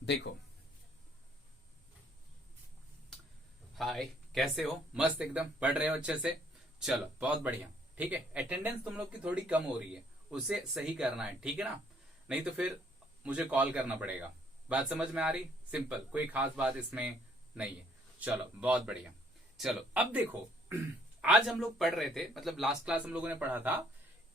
देखो, हाय, कैसे हो? मस्त एकदम, पढ़ रहे हो अच्छे से? चलो बहुत बढ़िया। ठीक है, अटेंडेंस तुम लोग की थोड़ी कम हो रही है, उसे सही करना है, ठीक है ना? नहीं तो फिर मुझे कॉल करना पड़ेगा। बात समझ में आ रही? सिंपल, कोई खास बात इसमें नहीं है। चलो बहुत बढ़िया। चलो अब देखो, आज हम लोग पढ़ रहे थे, मतलब लास्ट क्लास हम लोगों ने पढ़ा था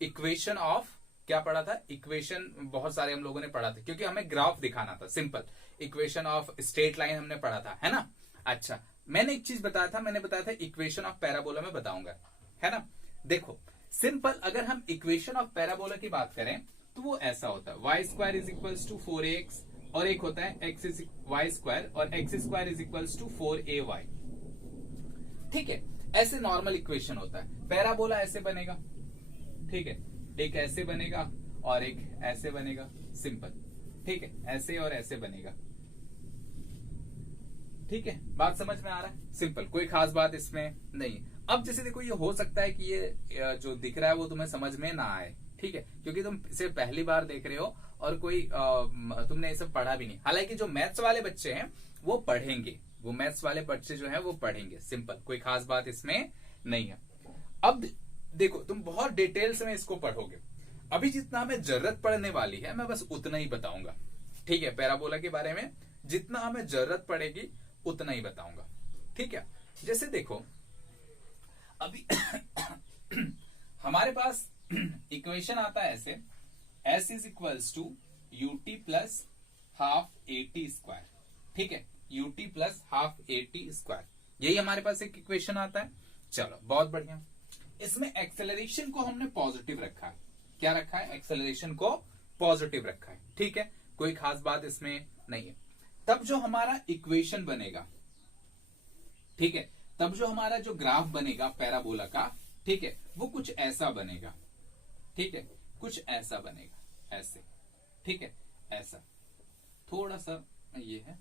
इक्वेशन ऑफ, क्या पढ़ा था? इक्वेशन बहुत सारे हम लोगों ने पढ़ा था, क्योंकि हमें ग्राफ दिखाना था। Simple, equation of straight line हमने पढ़ा था, है ना? अच्छा, मैंने एक चीज बताया था, मैंने बताया था इक्वेशन ऑफ पैराबोला में बताऊंगा, है ना? देखो सिंपल, अगर हम इक्वेशन ऑफ पैराबोला की बात करें तो वो ऐसा होता है y square is equals to 4ax, और एक होता है एक्स इज वाई स्क्वायर और x square is equals to 4ay। ठीक है, ऐसे नॉर्मल इक्वेशन होता है। पैराबोला ऐसे बनेगा, ठीक है, एक ऐसे बनेगा और एक ऐसे बनेगा। सिंपल, ठीक है, ऐसे और ऐसे बनेगा। ठीक है, बात समझ में आ रहा है? सिंपल, कोई खास बात इसमें नहीं। अब जैसे देखो, ये हो सकता है कि ये जो दिख रहा है वो तुम्हें समझ में ना आए, ठीक है, क्योंकि तुम इसे पहली बार देख रहे हो और कोई तुमने ये सब पढ़ा भी नहीं। हालांकि जो मैथ्स वाले बच्चे हैं वो पढ़ेंगे, वो मैथ्स वाले बच्चे जो है वो पढ़ेंगे। सिंपल, कोई खास बात इसमें नहीं है। अब देखो, तुम बहुत डिटेल्स में इसको पढ़ोगे। अभी जितना हमें जरूरत पड़ने वाली है मैं बस उतना ही बताऊंगा, ठीक है? पैराबोला के बारे में जितना हमें जरूरत पड़ेगी उतना ही बताऊंगा, ठीक है? जैसे देखो, अभी हमारे पास इक्वेशन आता है ऐसे, s is equals to ut plus half at square. ठीक है, ut plus half at square, यही हमारे पास एक इक्वेशन आता है। चलो बहुत बढ़िया। इसमें एक्सेलरेशन को हमने पॉजिटिव रखा है। क्या रखा है? एक्सेलरेशन को पॉजिटिव रखा है, ठीक है, कोई खास बात इसमें नहीं है। तब जो हमारा इक्वेशन बनेगा, ठीक है, तब जो हमारा जो ग्राफ बनेगा पैराबोला का, ठीक है, वो कुछ ऐसा बनेगा, ठीक है, कुछ ऐसा बनेगा, ऐसे, ठीक है, ऐसा, थोड़ा सा ये है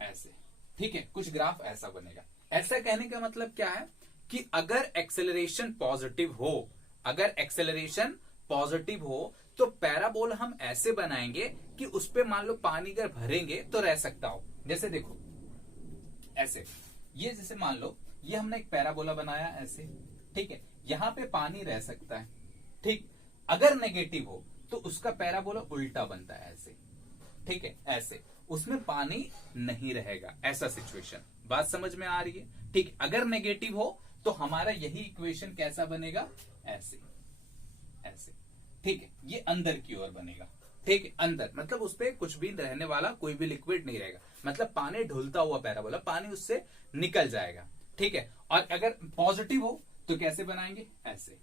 ऐसे, ठीक है, कुछ ग्राफ ऐसा बनेगा। ऐसा कहने का मतलब क्या है कि अगर एक्सेलरेशन पॉजिटिव हो, अगर एक्सेलरेशन पॉजिटिव हो तो पैराबोला हम ऐसे बनाएंगे कि उस पे मान लो पानी अगर भरेंगे तो रह सकता हो। जैसे देखो ऐसे, ये जैसे मान लो ये हमने एक पैराबोला बनाया ऐसे, ठीक है, यहां पे पानी रह सकता है, ठीक। अगर नेगेटिव हो तो उसका पैराबोला उल्टा बनता है ऐसे, ठीक है, ऐसे, उसमें पानी नहीं रहेगा, ऐसा सिचुएशन। बात समझ में आ रही है? ठीक, अगर नेगेटिव हो तो हमारा यही इक्वेशन कैसा बनेगा? ऐसे, ऐसे, ठीक है, ये अंदर की ओर बनेगा, ठीक है, अंदर मतलब उस पर कुछ भी रहने वाला, कोई भी लिक्विड नहीं रहेगा, मतलब पानी ढुलता हुआ पैराबोला, पानी उससे निकल जाएगा, ठीक है। और अगर पॉजिटिव हो तो कैसे बनाएंगे? ऐसे,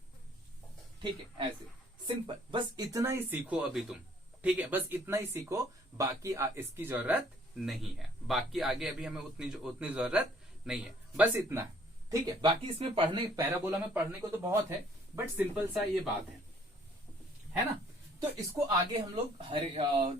ठीक है, ऐसे। सिंपल, बस इतना ही सीखो अभी तुम, ठीक है, बस इतना ही सीखो, बाकी इसकी जरूरत नहीं है, बाकी आगे अभी हमें उतनी जरूरत नहीं है, बस इतना है, ठीक है। बाकी इसमें पढ़ने, पैराबोला में पढ़ने को तो बहुत है, बट सिंपल सा ये बात है ना? तो इसको आगे हम लोग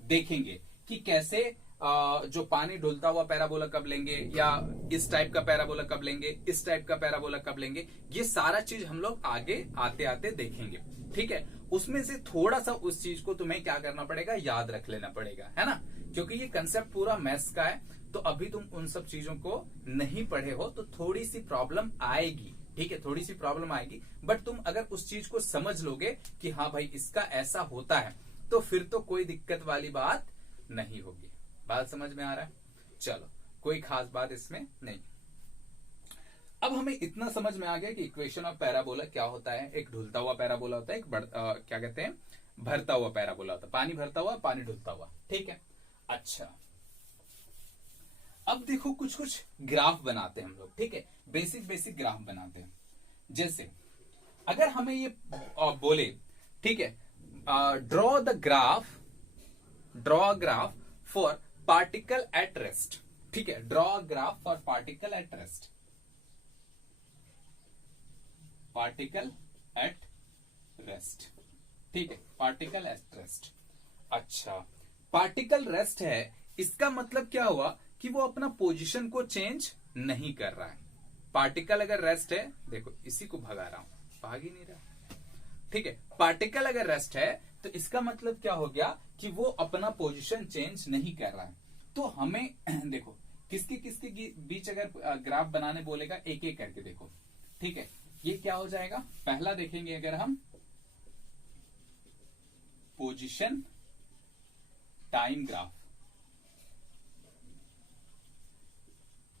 देखेंगे कि कैसे जो पानी ढुलता हुआ पैराबोला कब लेंगे, या इस टाइप का पैराबोला कब लेंगे, इस टाइप का पैराबोला कब लेंगे, ये सारा चीज हम लोग आगे आते आते देखेंगे, ठीक है। उसमें से थोड़ा सा उस चीज को तुम्हें क्या करना पड़ेगा, याद रख लेना पड़ेगा, है ना? क्योंकि ये कंसेप्ट पूरा मैथ्स का है, तो अभी तुम उन सब चीजों को नहीं पढ़े हो तो थोड़ी सी प्रॉब्लम आएगी, ठीक है, थोड़ी सी प्रॉब्लम आएगी। बट तुम अगर उस चीज को समझ लोगे कि हाँ भाई इसका ऐसा होता है, तो फिर तो कोई दिक्कत वाली बात नहीं होगी। बात समझ में आ रहा है? चलो, कोई खास बात इसमें नहीं। अब हमें इतना समझ में आ गया कि इक्वेशन ऑफ पैराबोला क्या होता है। एक ढुलता हुआ पैराबोला होता है, एक क्या कहते हैं, भरता हुआ पैराबोला होता है, पानी भरता हुआ, पानी ढुलता हुआ, ठीक है। अच्छा, अब देखो कुछ कुछ ग्राफ बनाते हैं हम लोग, ठीक है, बेसिक ग्राफ बनाते हैं। जैसे अगर हमें ये बोले, ठीक है, draw graph for particle at rest, ठीक है, draw graph for particle at rest, particle at rest, ठीक है, पार्टिकल एट रेस्ट। अच्छा, पार्टिकल रेस्ट है, इसका मतलब क्या हुआ कि वो अपना पोजीशन को चेंज नहीं कर रहा है। पार्टिकल अगर रेस्ट है, देखो इसी को भगा रहा हूं, भाग ही नहीं रहा, ठीक है। पार्टिकल अगर रेस्ट है तो इसका मतलब क्या हो गया कि वो अपना पोजीशन चेंज नहीं कर रहा है। तो हमें देखो किसके किसके बीच अगर ग्राफ बनाने बोलेगा एक एक करके देखो, ठीक है। ये क्या हो जाएगा, पहला देखेंगे अगर हम पोजीशन टाइम ग्राफ,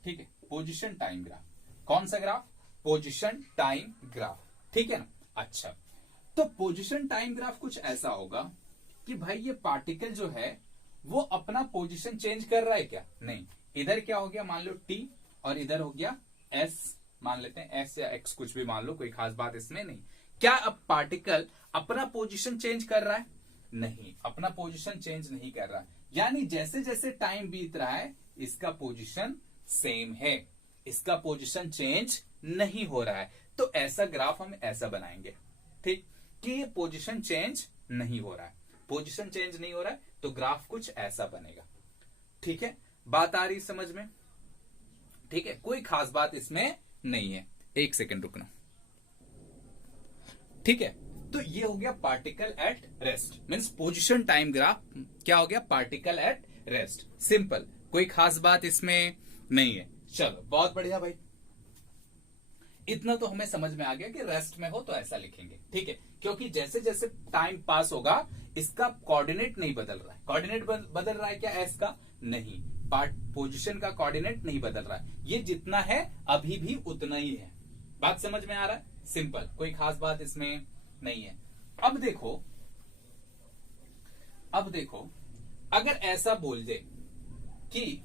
ठीक है, पोजीशन टाइम ग्राफ। कौन सा ग्राफ, पोजीशन टाइम ग्राफ, ठीक है ना। अच्छा, तो पोजीशन टाइम ग्राफ कुछ ऐसा होगा कि भाई ये पार्टिकल जो है वो अपना पोजीशन चेंज कर रहा है क्या, नहीं। इधर क्या हो गया, मान लो t और इधर हो गया s, मान लेते हैं s या x, कुछ भी मान लो, कोई खास बात इसमें नहीं। क्या अब पार्टिकल अपना पोजीशन चेंज कर रहा है, नहीं, अपना पोजीशन चेंज नहीं कर रहा है। यानी जैसे जैसे टाइम बीत रहा है इसका पोजीशन सेम है, इसका पोजीशन चेंज नहीं हो रहा है। तो ऐसा ग्राफ हम ऐसा बनाएंगे, ठीक, कि ये पोजीशन चेंज नहीं हो रहा है, पोजीशन चेंज नहीं हो रहा है, तो ग्राफ कुछ ऐसा बनेगा, ठीक है। बात आ रही समझ में, ठीक है, कोई खास बात इसमें नहीं है। एक सेकंड रुकना, ठीक है। तो ये हो गया particle at rest, means position time graph क्या हो गया, पार्टिकल एट रेस्ट, सिंपल, कोई खास बात इसमें नहीं है। चलो बहुत बढ़िया भाई, इतना तो हमें समझ में आ गया कि रेस्ट में हो तो ऐसा लिखेंगे, ठीक है। क्योंकि जैसे जैसे टाइम पास होगा इसका कोऑर्डिनेट नहीं बदल रहा है, कोऑर्डिनेट बदल रहा है क्या एस का, नहीं, पोजीशन का कोऑर्डिनेट नहीं बदल रहा है, ये जितना है अभी भी उतना ही है। बात समझ में आ रहा है, सिंपल, कोई खास बात इसमें नहीं है। अब देखो अगर ऐसा बोल दे कि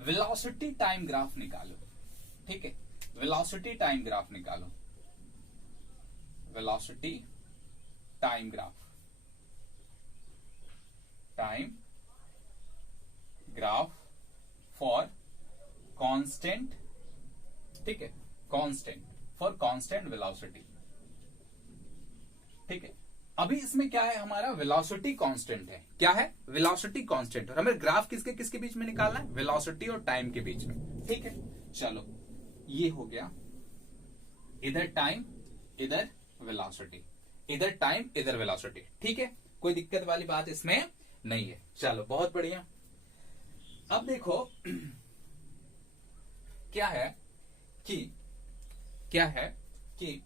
वेलोसिटी टाइम ग्राफ निकालो, ठीक है, वेलोसिटी टाइम ग्राफ निकालो, velocity time graph, time graph for constant, ठीक है, कांस्टेंट, फॉर कांस्टेंट वेलोसिटी, ठीक है। अभी इसमें क्या है, हमारा वेलोसिटी कांस्टेंट है, क्या है, वेलोसिटी कांस्टेंट, और हमें ग्राफ किसके किसके बीच में निकालना है, वेलोसिटी और टाइम के बीच में, ठीक है। चलो ये हो गया, इधर टाइम इधर वेलोसिटी, इधर टाइम इधर वेलोसिटी, ठीक है, कोई दिक्कत वाली बात इसमें नहीं है। चलो बहुत बढ़िया। अब देखो क्या है कि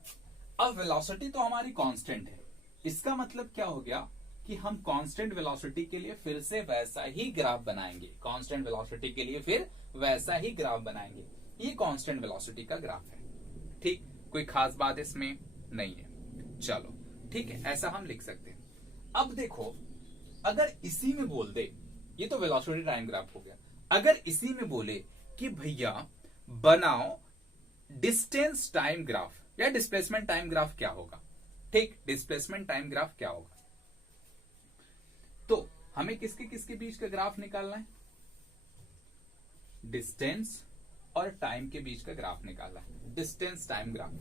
अब वेलोसिटी तो हमारी कांस्टेंट है, इसका मतलब क्या हो गया कि हम कांस्टेंट वेलोसिटी के लिए फिर से वैसा ही ग्राफ बनाएंगे, कांस्टेंट वेलोसिटी के लिए फिर वैसा ही ग्राफ बनाएंगे। ये कांस्टेंट वेलोसिटी का ग्राफ है, ठीक, कोई खास बात इसमें नहीं है। चलो ठीक है, ऐसा हम लिख सकते हैं। अब देखो अगर इसी में बोल दे, ये तो वेलोसिटी टाइम ग्राफ हो गया, अगर इसी में बोले कि भैया बनाओ डिस्टेंस टाइम ग्राफ या डिस्प्लेसमेंट टाइम ग्राफ, क्या होगा, ठीक, डिस्प्लेसमेंट टाइम ग्राफ क्या होगा, तो हमें किसके किसके बीच का ग्राफ निकालना है, डिस्टेंस और टाइम के बीच का ग्राफ निकालना है, डिस्टेंस टाइम ग्राफ,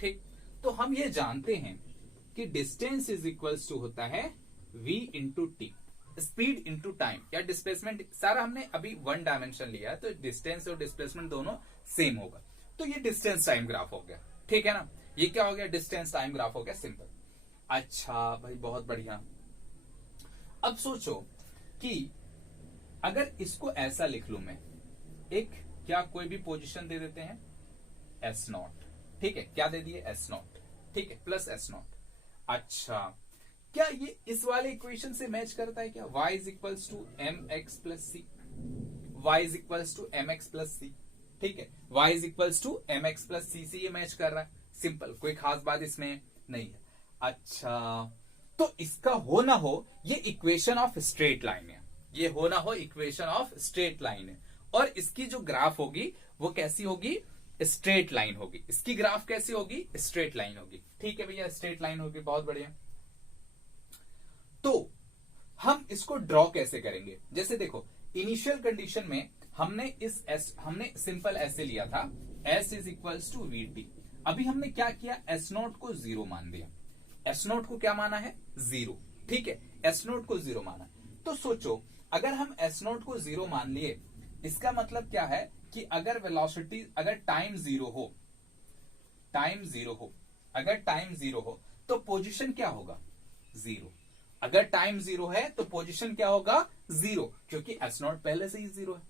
ठीक। तो हम ये जानते हैं कि डिस्टेंस इज इक्वल्स टू होता है v into T, speed into time या डिस्प्लेसमेंट, सारा हमने अभी वन डायमेंशन लिया है, तो डिस्टेंस और डिस्प्लेसमेंट दोनों सेम होगा। तो ये डिस्टेंस टाइम ग्राफ हो गया, ठीक है ना, ये क्या हो गया, डिस्टेंस टाइम ग्राफ हो गया, सिंपल। अच्छा भाई बहुत बढ़िया। अब सोचो कि अगर इसको ऐसा लिख लू मैं, एक क्या कोई भी पोजीशन दे देते हैं एस नॉट, ठीक है, क्या दे दिए एस नॉट, ठीक है, प्लस एस नॉट। अच्छा क्या ये इस वाले इक्वेशन से मैच करता है क्या, y is equals to m x plus c, y is equals to m x plus c, ठीक है, y is equals to m x plus c से ये मैच कर रहा है, सिंपल, कोई खास बात इसमें नहीं है। अच्छा तो इसका हो ना हो ये इक्वेशन ऑफ स्ट्रेट लाइन है, ये हो ना हो इक्वेशन ऑफ स्ट्रेट लाइन है, और इसकी जो ग्राफ होगी वो कैसी होगी, स्ट्रेट लाइन होगी, इसकी ग्राफ कैसी होगी, स्ट्रेट लाइन होगी, ठीक है भैया, स्ट्रेट लाइन होगी, बहुत बढ़िया। तो हम इसको ड्रॉ कैसे करेंगे, जैसे देखो इनिशियल कंडीशन में हमने सिंपल ऐसे लिया था, s is equals to v t. अभी हमने क्या किया, एस नोट को जीरो मान दिया, एस नोट को क्या माना है, जीरो, ठीक है, एस नोट को जीरो माना। तो सोचो अगर हम एस नोट को जीरो मान लिए, इसका मतलब क्या है कि अगर वेलोसिटी, अगर टाइम जीरो हो, टाइम जीरो हो, अगर टाइम जीरो हो तो पोजीशन क्या होगा, जीरो। अगर टाइम जीरो है तो पोजीशन क्या होगा, जीरो, क्योंकि s0 पहले से ही जीरो है।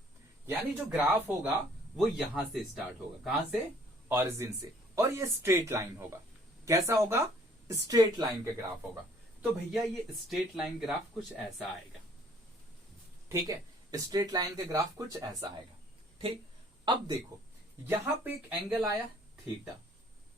यानी जो ग्राफ होगा वो यहां से स्टार्ट होगा, कहां से, ओरिजिन से, और ये स्ट्रेट लाइन होगा। कैसा होगा, स्ट्रेट लाइन का ग्राफ होगा। तो भैया ये स्ट्रेट लाइन ग्राफ कुछ ऐसा आएगा, ठीक है, स्ट्रेट लाइन का ग्राफ कुछ ऐसा आएगा, ठीक। अब देखो यहां पे एक एंगल आया थीटा,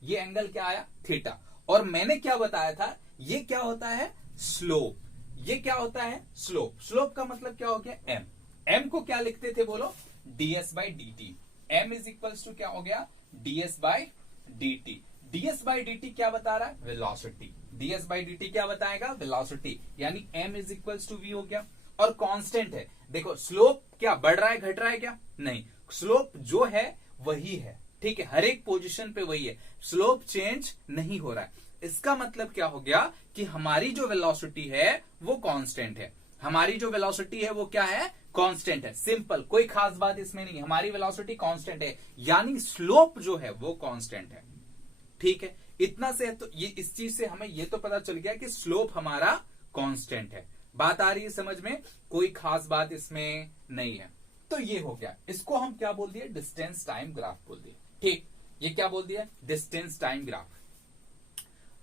ये एंगल क्या आया, थीटा, और मैंने क्या बताया था, ये क्या होता है, स्लोप, ये क्या होता है, स्लोप। स्लोप का मतलब क्या हो गया, एम। एम को क्या लिखते थे बोलो, ds by d t. M is equals to क्या हो गया, ds by d t. ds by d t क्या बता रहा है, velocity. ds by d t क्या बताएगा, वेलोसिटी, यानी m is equals to v हो गया। और कांस्टेंट है, देखो स्लोप क्या बढ़ रहा है घट रहा है क्या, नहीं, स्लोप जो है वही है, ठीक है, हर एक पोजीशन पे वही है, स्लोप चेंज नहीं हो रहा है। इसका मतलब क्या हो गया कि हमारी जो वेलोसिटी है वो कांस्टेंट है, हमारी जो वेलोसिटी है वो क्या है, कांस्टेंट है। सिंपल, कोई खास बात इसमें नहीं, हमारी वेलोसिटी कांस्टेंट है, यानी स्लोप जो है वो कांस्टेंट है, ठीक है। इतना से तो ये, इस चीज से हमें ये तो पता चल गया कि स्लोप हमारा कांस्टेंट है। बात आ रही है समझ में, कोई खास बात इसमें नहीं है। तो ये हो गया, इसको हम क्या बोल दिए, डिस्टेंस टाइम ग्राफ बोल दिए, ठीक। ये क्या बोल दिया, डिस्टेंस टाइम ग्राफ।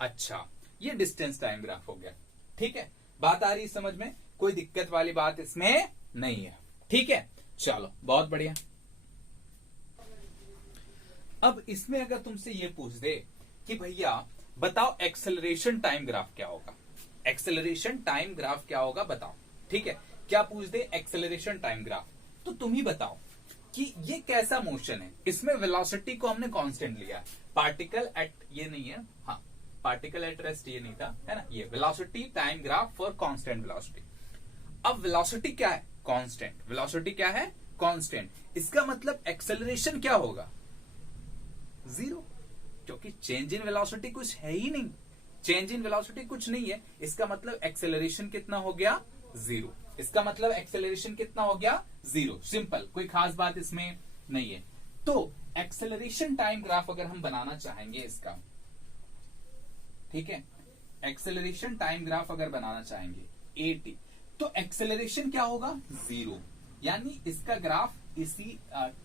अच्छा, ये डिस्टेंस टाइम ग्राफ हो गया, ठीक है। बात आ रही है समझ में, कोई दिक्कत वाली बात इसमें नहीं है, ठीक है। चलो बहुत बढ़िया। अब इसमें अगर तुमसे ये पूछ दे कि भैया बताओ एक्सेलरेशन टाइम ग्राफ क्या होगा, एक्सेलरेशन टाइम ग्राफ क्या होगा बताओ, ठीक है। क्या पूछ दे, एक्सेलरेशन टाइम ग्राफ, तो तुम ही बताओ कि ये कैसा मोशन है। इसमें वेलोसिटी को हमने कांस्टेंट लिया, पार्टिकल एट, ये नहीं है, हाँ पार्टिकल एट रेस्ट ये नहीं था, है ना, ये velocity time graph for constant velocity. अब वेलोसिटी क्या है, कांस्टेंट, वेलोसिटी क्या है, कांस्टेंट। इसका मतलब एक्सेलरेशन क्या होगा, जीरो, क्योंकि चेंज इन वेलोसिटी कुछ है ही नहीं, चेंज इन वेलोसिटी कुछ नहीं है। इसका मतलब एक्सेलरेशन कितना हो गया, जीरो। इसका मतलब एक्सेलरेशन कितना हो गया, जीरो। सिंपल, कोई खास बात इसमें नहीं है। तो एक्सेलरेशन टाइम ग्राफ अगर हम बनाना चाहेंगे इसका, ठीक है, एक्सेलरेशन टाइम ग्राफ अगर बनाना चाहेंगे at, तो एक्सेलरेशन क्या होगा, जीरो, यानी इसका ग्राफ इसी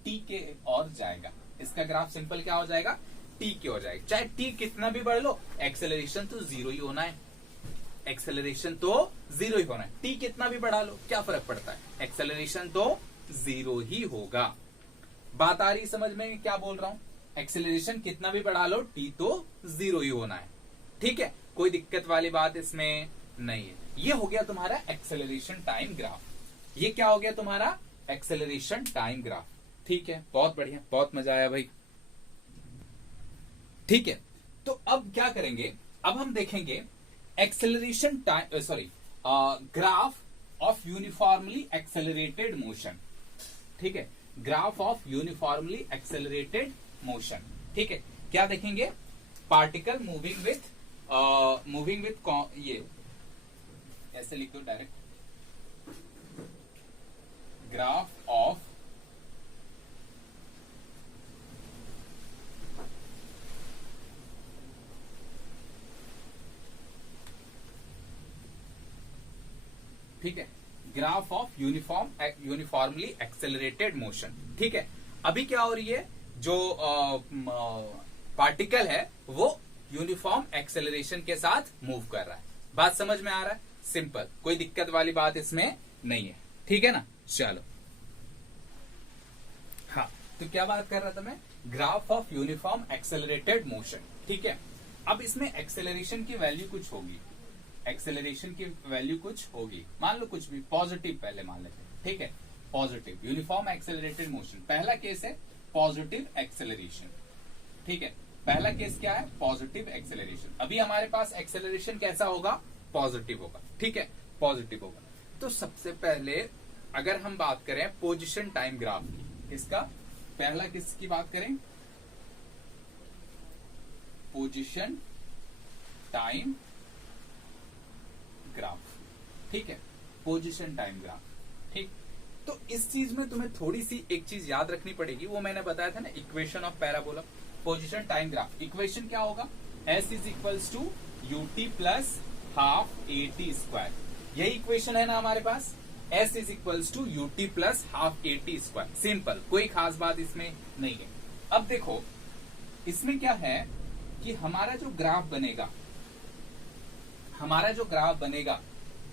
t के और जाएगा। इसका ग्राफ सिंपल क्या हो जाएगा, t के हो जाएगा। चाहे t कितना भी बढ़ लो, एक्सेलरेशन तो जीरो ही होना है, एक्सेलरेशन तो जीरो ही होना है। t कितना भी बढ़ा लो क्या फर्क पड़ता है, एक्सेलरेशन तो जीरो ही होगा। बात आ रही समझ में क्या बोल रहा हूं, एक्सेलरेशन कितना भी बढ़ा लो t तो जीरो ही होना है, ठीक है, कोई दिक्कत वाली बात इसमें नहीं है। ये हो गया तुम्हारा एक्सेलरेशन टाइम ग्राफ, ये क्या हो गया तुम्हारा एक्सेलरेशन टाइम ग्राफ, ठीक है। बहुत बढ़िया, बहुत मजा आया भाई, ठीक है। तो अब क्या करेंगे, अब हम देखेंगे acceleration time, sorry, graph of uniformly accelerated motion, ठीक है, graph of uniformly accelerated motion, ठीक है। क्या देखेंगे, पार्टिकल मूविंग विथ ये ऐसे लिख दो डायरेक्ट, ग्राफ ऑफ ठीक है, graph of uniformly accelerated motion, ठीक है। अभी क्या हो रही है, जो पार्टिकल है वो यूनिफॉर्म एक्सेलरेशन के साथ मूव कर रहा है। बात समझ में आ रहा है, सिंपल, कोई दिक्कत वाली बात इसमें नहीं है, ठीक है ना। चलो, हाँ, तो क्या बात कर रहा था मैं, graph of uniform accelerated motion, ठीक है। अब इसमें एक्सेलरेशन की वैल्यू कुछ होगी, एक्सेलरेशन की वैल्यू कुछ होगी, मान लो कुछ भी, पॉजिटिव पहले मान लेते हैं, ठीक है, पॉजिटिव यूनिफॉर्म एक्सेलरेटेड मोशन। पहला केस है पॉजिटिव एक्सेलरेशन, ठीक है, पहला केस क्या है, पॉजिटिव एक्सेलरेशन। अभी हमारे पास एक्सेलरेशन कैसा होगा, पॉजिटिव होगा, ठीक है, पॉजिटिव होगा। तो सबसे पहले अगर हम बात करें पोजीशन टाइम ग्राफ की, इसका पहला किसकी बात करें, पोजीशन टाइम ग्राफ, ठीक है, पोजीशन टाइम ग्राफ, ठीक। तो इस चीज में तुम्हें थोड़ी सी एक चीज याद रखनी पड़ेगी, वो मैंने बताया था ना, equation of parabola. Position time graph equation क्या होगा, s is equals to ut plus half a t square, यही इक्वेशन है ना हमारे पास। s is equals to u t plus half a t square, simple, कोई खास बात इसमें नहीं है। अब देखो इसमें क्या है कि हमारा जो ग्राफ बनेगा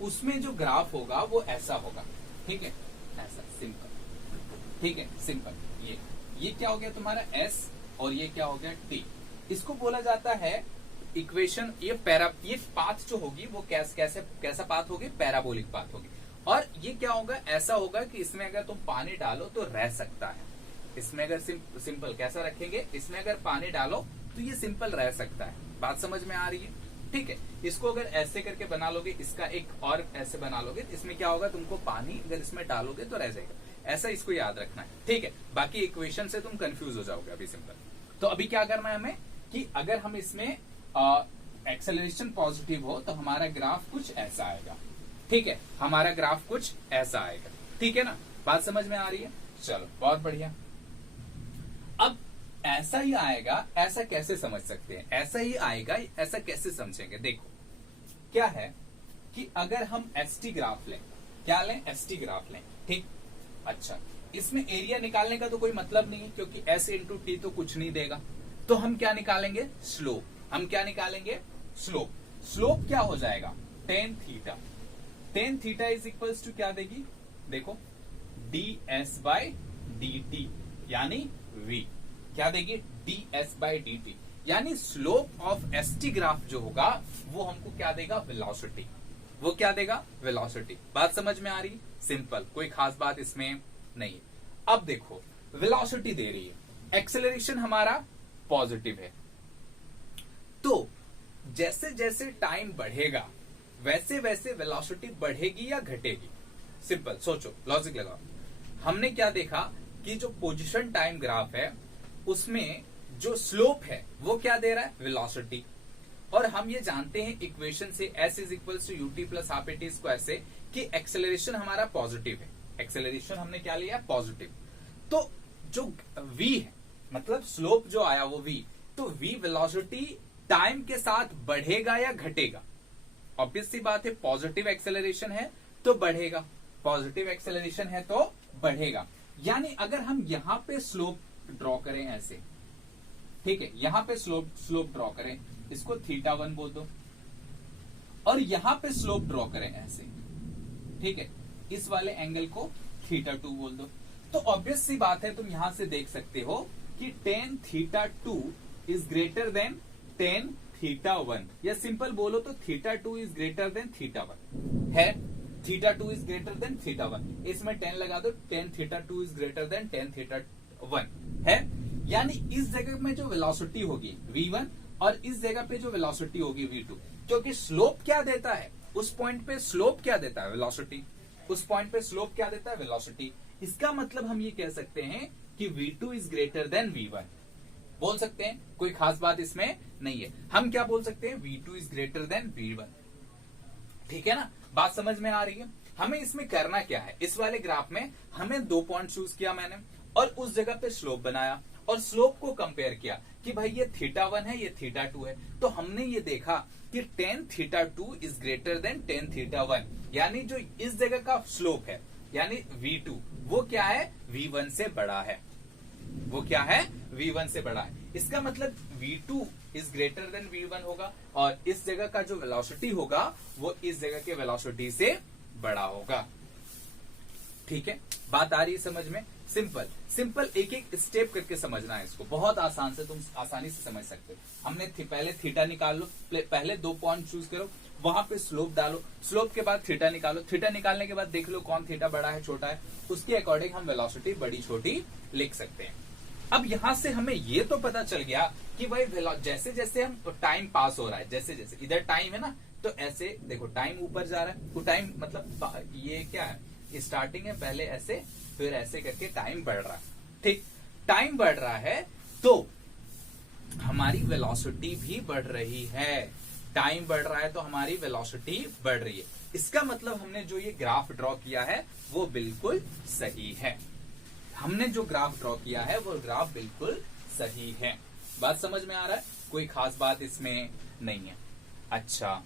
उसमें जो ग्राफ होगा वो ऐसा होगा, ठीक है, ऐसा सिंपल, ठीक है, सिंपल। ये क्या हो गया तुम्हारा s और ये क्या हो गया t। इसको बोला जाता है इक्वेशन, ये पाथ जो होगी वो कैसा पाथ होगी, पैराबोलिक पाथ होगी। और ये क्या होगा, ऐसा होगा कि इसमें अगर तुम पानी डालो तो रह सकता है। इसमें अगर सिंपल कैसा रखेंगे, इसमें अगर पानी डालो तो ये सिंपल रह सकता है। बात समझ में आ रही है, ठीक है। इसको अगर ऐसे करके बना लोगे, इसका एक और ऐसे बना लोगे, इसमें क्या होगा, तुमको पानी अगर इसमें डालोगे तो रह जाएगा। ऐसा इसको याद रखना है, ठीक है। बाकी इक्वेशन से तुम कंफ्यूज हो जाओगे अभी, सिंपल। तो अभी क्या करना है हमें कि अगर हम इसमें एक्सेलरेशन पॉजिटिव हो तो हमारा ग्राफ कुछ ऐसा आएगा, ठीक है, हमारा ग्राफ कुछ ऐसा आएगा, ठीक है ना। बात समझ में आ रही है, चलो बहुत बढ़िया। अब ऐसा ही आएगा, ऐसा कैसे समझ सकते हैं, ऐसा ही आएगा, ऐसा कैसे समझेंगे। देखो क्या है कि अगर हम एसटी ग्राफ लें, क्या लें, एसटी ग्राफ लें, ठीक। अच्छा, इसमें एरिया निकालने का तो कोई मतलब नहीं है क्योंकि एस इंटू टी तो कुछ नहीं देगा। तो हम क्या निकालेंगे, स्लोप। हम क्या निकालेंगे, स्लोप। स्लोप क्या हो जाएगा, tan theta. Tan theta is equals to क्या देगी, देखो d s by d t, यानी v। क्या देगी, d s by d t, यानी स्लोप ऑफ एसटी ग्राफ जो होगा वो हमको क्या देगा, वेलोसिटी। वो क्या देगा, वेलोसिटी। बात समझ में आ रही, सिंपल, कोई खास बात इसमें नहीं है। अब देखो वेलोसिटी दे रही है, एक्सेलरेशन हमारा पॉजिटिव है, तो जैसे जैसे टाइम बढ़ेगा वैसे वैसे वेलोसिटी बढ़ेगी या घटेगी। सिंपल सोचो, लॉजिक लगाओ। हमने क्या देखा कि जो पोजीशन टाइम ग्राफ है उसमें जो स्लोप है वो क्या दे रहा है, वेलोसिटी। और हम ये जानते हैं इक्वेशन से s is equal to u t plus half a t square से कि एक्सेलरेशन हमारा पॉजिटिव है। एक्सेलरेशन हमने क्या लिया, पॉजिटिव। तो जो v है, मतलब स्लोप जो आया वो v, तो v वेलोसिटी टाइम के साथ बढ़ेगा या घटेगा। ऑब्वियस सी बात है, पॉजिटिव एक्सेलरेशन है तो बढ़ेगा, पॉजिटिव एक्सेलरेशन है तो बढ़ेगा। यानी अगर हम यहां पे स्लोप ड्रॉ करें ऐसे, ठीक है, यहां पे स्लोप ड्रॉ करें, इसको थीटा 1 बोल दो, और यहां पे स्लोप ड्रॉ करें ऐसे, ठीक है, इस वाले एंगल को थीटा 2 बोल दो, तो ऑब्वियस सी बात है तुम यहां से देख सकते हो कि tan theta 2 is greater than tan theta 1, या सिंपल बोलो तो theta 2 is greater than theta 1 है। Theta 2 is greater than theta 1, इसमें 10 लगा दो, tan theta 2 is greater than tan theta 1 है। यानी इस जगह में जो वेलोसिटी होगी v1 और इस जगह पे जो वेलोसिटी होगी v2, क्योंकि स्लोप क्या देता है, उस पॉइंट पे स्लोप क्या देता है, वेलोसिटी। उस पॉइंट पे स्लोप क्या देता है, वेलोसिटी। इसका मतलब हम ये कह सकते हैं कि v2 is greater than v1, बोल सकते हैं, कोई खास बात इसमें नहीं है। हम क्या बोल सकते हैं, v2 is greater than v1, ठीक है ना। बात समझ में आ रही है। हमें इसमें करना क्या है, इस वाले ग्राफ में हमें 2 पॉइंट चूज किया मैंने और उस जगह पे स्लोप बनाया और स्लोप को कंपेयर किया कि भाई ये थीटा 1 है, ये थीटा 2 है, तो हमने ये देखा कि tan theta 2 is greater than tan theta 1, यानी जो इस जगह का स्लोप है यानी v2 वो क्या है, v1 से बड़ा है। वो क्या है, v1 से बड़ा है। इसका मतलब v2 is greater than v1 होगा और इस जगह का जो वेलोसिटी होगा वो इस जगह के वेलोसिटी से बड़ा होगा, ठीक है। बात आ रही है समझ में, सिंपल सिंपल, एक एक स्टेप करके समझना है इसको, बहुत आसान से तुम आसानी से समझ सकते हो। हमने पहले थीटा निकाल लो, पहले 2 पॉइंट चूज करो, वहां पे स्लोप डालो, स्लोप के बाद थीटा निकालो, थीटा निकालने के बाद देख लो कौन थीटा बड़ा है छोटा है, उसके अकॉर्डिंग हम वेलोसिटी बड़ी छोटी लिख सकते हैं। अब यहां से हमें ये तो पता चल गया कि भाई जैसे जैसे हम टाइम पास हो रहा है, जैसे जैसे इधर टाइम है ना, तो ऐसे देखो टाइम ऊपर जा रहा है, तो टाइम मतलब ये क्या है, स्टार्टिंग है, पहले ऐसे फिर ऐसे करके टाइम बढ़ रहा है, ठीक। टाइम बढ़ रहा है तो हमारी वेलोसिटी भी बढ़ रही है, टाइम बढ़ रहा है तो हमारी वेलोसिटी बढ़ रही है। इसका मतलब हमने जो ये ग्राफ ड्रॉ किया है वो बिल्कुल सही है। हमने जो ग्राफ ड्रॉ किया है वो ग्राफ बिल्कुल सही है। बात समझ में आ रहा है, कोई खास बात इसमें नहीं है। अच्छा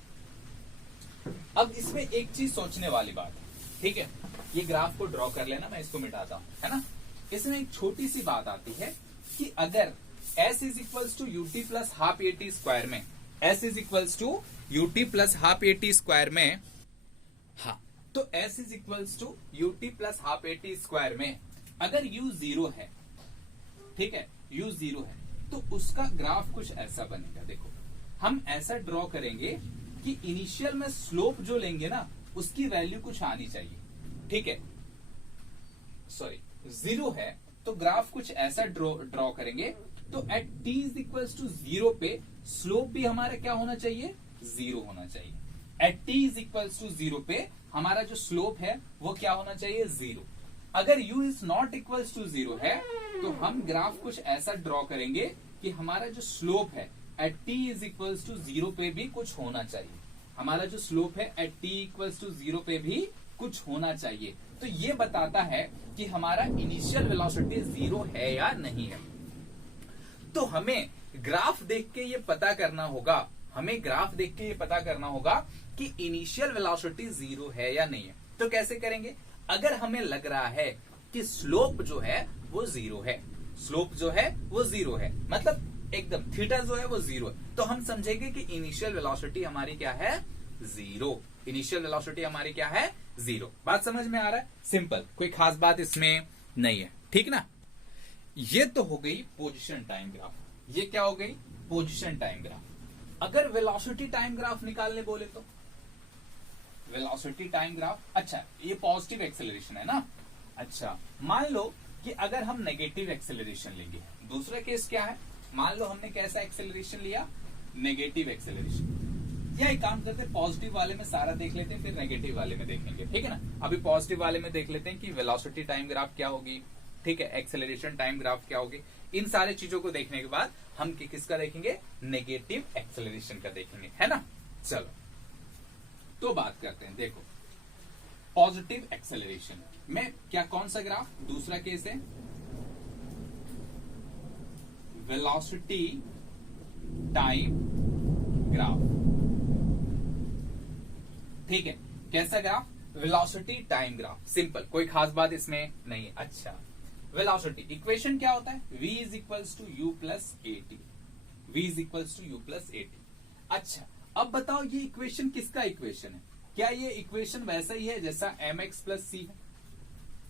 अब इसमें एक चीज सोचने वाली बात है, ठीक है, ये ग्राफ को ड्रॉ कर लेना, मैं इसको मिटाता हूं, है ना। इसमें एक छोटी सी बात आती है कि अगर s is equals to ut plus half a t square में, s is equals to ut plus half a t square में, हाँ, तो s is equals to ut plus half a t square में अगर u 0 है, ठीक है, u 0 है, तो उसका ग्राफ कुछ ऐसा बनेगा। देखो हम ऐसा ड्रॉ करेंगे कि इनिशियल में स्लोप जो लेंगे ना उसकी वैल्यू कुछ आनी चाहिए, ठीक है, सॉरी 0 है तो ग्राफ कुछ ऐसा ड्रॉ करेंगे, तो at t is equals to 0 पे स्लोप भी हमारा क्या होना चाहिए, 0 होना चाहिए। At t is equals to 0 पे हमारा जो स्लोप है वो क्या होना चाहिए, 0। अगर u is not equals to 0 है तो हम ग्राफ कुछ ऐसा ड्रॉ करेंगे कि हमारा जो स्लोप है at t is equals to 0 पे भी कुछ होना चाहिए। हमारा जो स्लोप है एट t इक्वल्स टू 0 पे भी कुछ होना चाहिए। तो ये बताता है कि हमारा इनिशियल वेलोसिटी 0 है या नहीं है। तो हमें ग्राफ देख के ये पता करना होगा, हमें ग्राफ देख के ये पता करना होगा कि इनिशियल वेलोसिटी 0 है या नहीं है। तो कैसे करेंगे, अगर हमें लग रहा है कि स्लोप जो है वो 0 है, स्लोप जो है वो 0 है, मतलब एकदम थीटा जो है वो 0 है, तो हम समझेंगे कि इनिशियल वेलोसिटी हमारी क्या है, 0। इनिशियल वेलोसिटी हमारी क्या है, 0। बात समझ में आ रहा है, सिंपल, कोई खास बात इसमें नहीं है, ठीक ना। ये तो हो गई पोजीशन टाइम ग्राफ, ये क्या हो गई, पोजीशन टाइम ग्राफ। अगर वेलोसिटी टाइम ग्राफ निकालने बोले तो वेलोसिटी टाइम ग्राफ, अच्छा ये पॉजिटिव एक्सेलरेशन है ना। अच्छा मान लो कि अगर हम नेगेटिव एक्सेलरेशन लेंगे, दूसरा केस क्या है, मान लो हमने कैसा एक्सेलरेशन लिया, नेगेटिव एक्सेलरेशन। या एक काम करते हैं, पॉजिटिव वाले में सारा देख लेते हैं, फिर नेगेटिव वाले में देखेंगे, ठीक है ना। अभी पॉजिटिव वाले में देख लेते हैं कि वेलोसिटी टाइम ग्राफ क्या होगी, ठीक है, एक्सेलरेशन टाइम ग्राफ क्या होगी। इन सारे चीजों को देखने के बाद हम किसका देखेंगे, नेगेटिव एक्सेलरेशन का देखेंगे, है ना। चलो तो बात करते हैं, देखो पॉजिटिव एक्सेलरेशन में क्या, कौन सा ग्राफ, दूसरा केस है वेलोसिटी टाइम ग्राफ, ठीक है, कैसा graph, velocity time graph, simple, कोई खास बात इसमें नहीं है। अच्छा वेलोसिटी इक्वेशन क्या होता है, v is equals to u plus a t, v is equals to u plus a t. अच्छा अब बताओ ये इक्वेशन किसका इक्वेशन है, क्या ये इक्वेशन वैसा ही है जैसा mx प्लस सी है,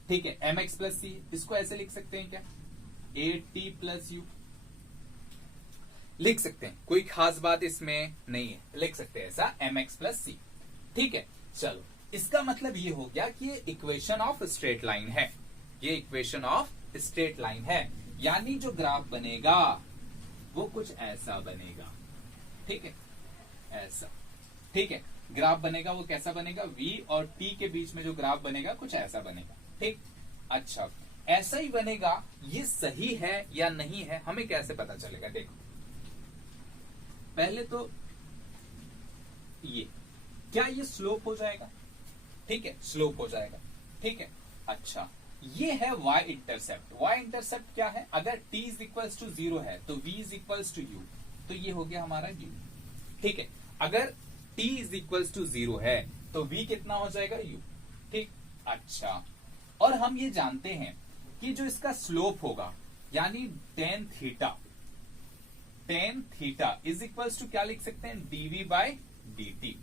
ठीक है, mx प्लस सी, इसको ऐसे लिख सकते हैं क्या, ए टी प्लस यू, लिख सकते हैं, कोई खास बात इसमें नहीं है, लिख सकते हैं ऐसा mx प्लस सी, ठीक है। चलो इसका मतलब ये हो गया कि ये इक्वेशन ऑफ स्ट्रेट लाइन है, ये इक्वेशन ऑफ स्ट्रेट लाइन है, यानी जो ग्राफ बनेगा वो कुछ ऐसा बनेगा, ठीक है, ऐसा, ठीक है, ग्राफ बनेगा वो कैसा बनेगा, v और t के बीच में जो ग्राफ बनेगा कुछ ऐसा बनेगा, ठीक। अच्छा ऐसा ही बनेगा, ये सही है या नहीं है हमें कैसे पता चलेगा, देखो पहले तो ये क्या, ये स्लोप हो जाएगा, ठीक है, स्लोप हो जाएगा, ठीक है। अच्छा ये है y इंटरसेप्ट, y इंटरसेप्ट क्या है, अगर t इज इक्वल्स टू 0 है तो v is equals to u, तो ये हो गया हमारा u, ठीक है। अगर t इज इक्वल्स टू 0 है तो v कितना हो जाएगा, u, ठीक। अच्छा और हम ये जानते हैं कि जो इसका स्लोप होगा यानी tan theta, tan theta is equals to क्या लिख सकते हैं, dv by dt,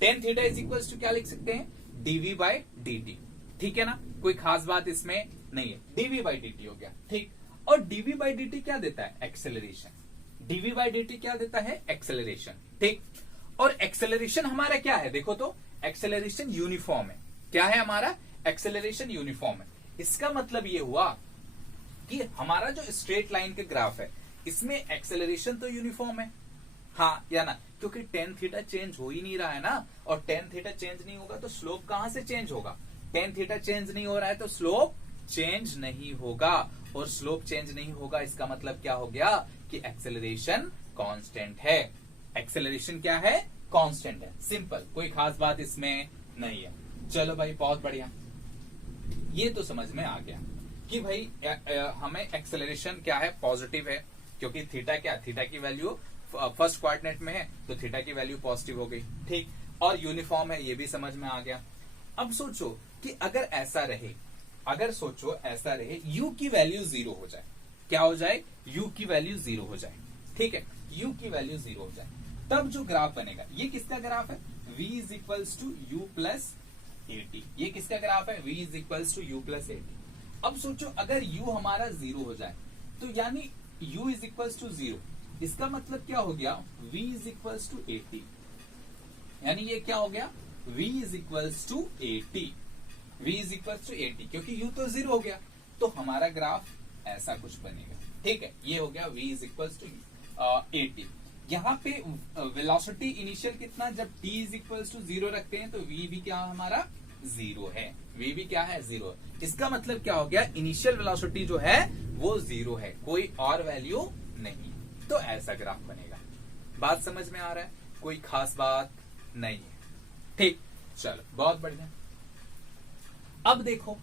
tan theta is equals to क्या लिख सकते हैं, dv बाय dt, ठीक है ना, कोई खास बात इसमें नहीं है, dv बाई dt हो गया, ठीक। और dv बाई dt क्या देता है, एक्सेलरेशन, dv बाई dt क्या देता है, एक्सेलरेशन, ठीक। और एक्सेलरेशन हमारा क्या है, देखो तो एक्सेलरेशन यूनिफॉर्म है, क्या है हमारा, एक्सेलरेशन यूनिफॉर्म है। इसका मतलब ये हुआ कि हमारा जो स्ट्रेट लाइन का ग्राफ है इसमें एक्सेलरेशन तो यूनिफॉर्म है, हाँ या ना, क्योंकि टेन थीटा चेंज हो ही नहीं रहा है ना, और टेन थीटा चेंज नहीं होगा तो स्लोप कहां से चेंज होगा, टेन थीटा चेंज नहीं हो रहा है तो स्लोप चेंज नहीं होगा, और स्लोप चेंज नहीं होगा इसका मतलब क्या हो गया कि एक्सेलरेशन कांस्टेंट है, एक्सेलरेशन क्या है, कांस्टेंट है, सिंपल, कोई खास बात इसमें नहीं है। चलो भाई बहुत बढ़िया, ये तो समझ में आ गया कि भाई हमें एक्सेलरेशन क्या है, पॉजिटिव है, क्योंकि थीटा क्या, थीटा की वैल्यू फर्स्ट क्वाड्रेंट में है तो थीटा की वैल्यू पॉजिटिव हो गई, ठीक। और यूनिफॉर्म है, ये भी समझ में आ गया। अब सोचो कि अगर ऐसा रहे, अगर सोचो ऐसा रहे u की वैल्यू 0 हो जाए, क्या हो जाए, u की वैल्यू 0 हो जाए, ठीक है, u की वैल्यू 0 हो जाए, तब जो ग्राफ बनेगा, ये किसका ग्राफ है, v is equals to u plus 80, ये किसका ग्राफ है, v is equals to u plus 80। अब सोचो अगर u हमारा 0 हो जाए, तो यानी u इज इक्वल्स टू 0, इसका मतलब क्या हो गया, v इज इक्वल्स टू 80, यानी ये क्या हो गया, v is equals to 80, v is equals to 80, क्योंकि u तो 0 हो गया, तो हमारा ग्राफ ऐसा कुछ बनेगा, ठीक है, ये हो गया v इज इक्वल्स टू 80। यहाँ पे वेलोसिटी इनिशियल कितना, जब t इज इक्वल्स टू 0 रखते हैं तो v भी क्या हमारा 0 है, v भी क्या है 0, इसका मतलब क्या हो गया, इनिशियल वेलोसिटी जो है वो 0 है, कोई और वैल्यू नहीं, तो ऐसा ग्राफ बनेगा। बात समझ में आ रहा है, कोई खास बात नहीं है, ठीक, चलो बहुत बढ़िया। अब देखो,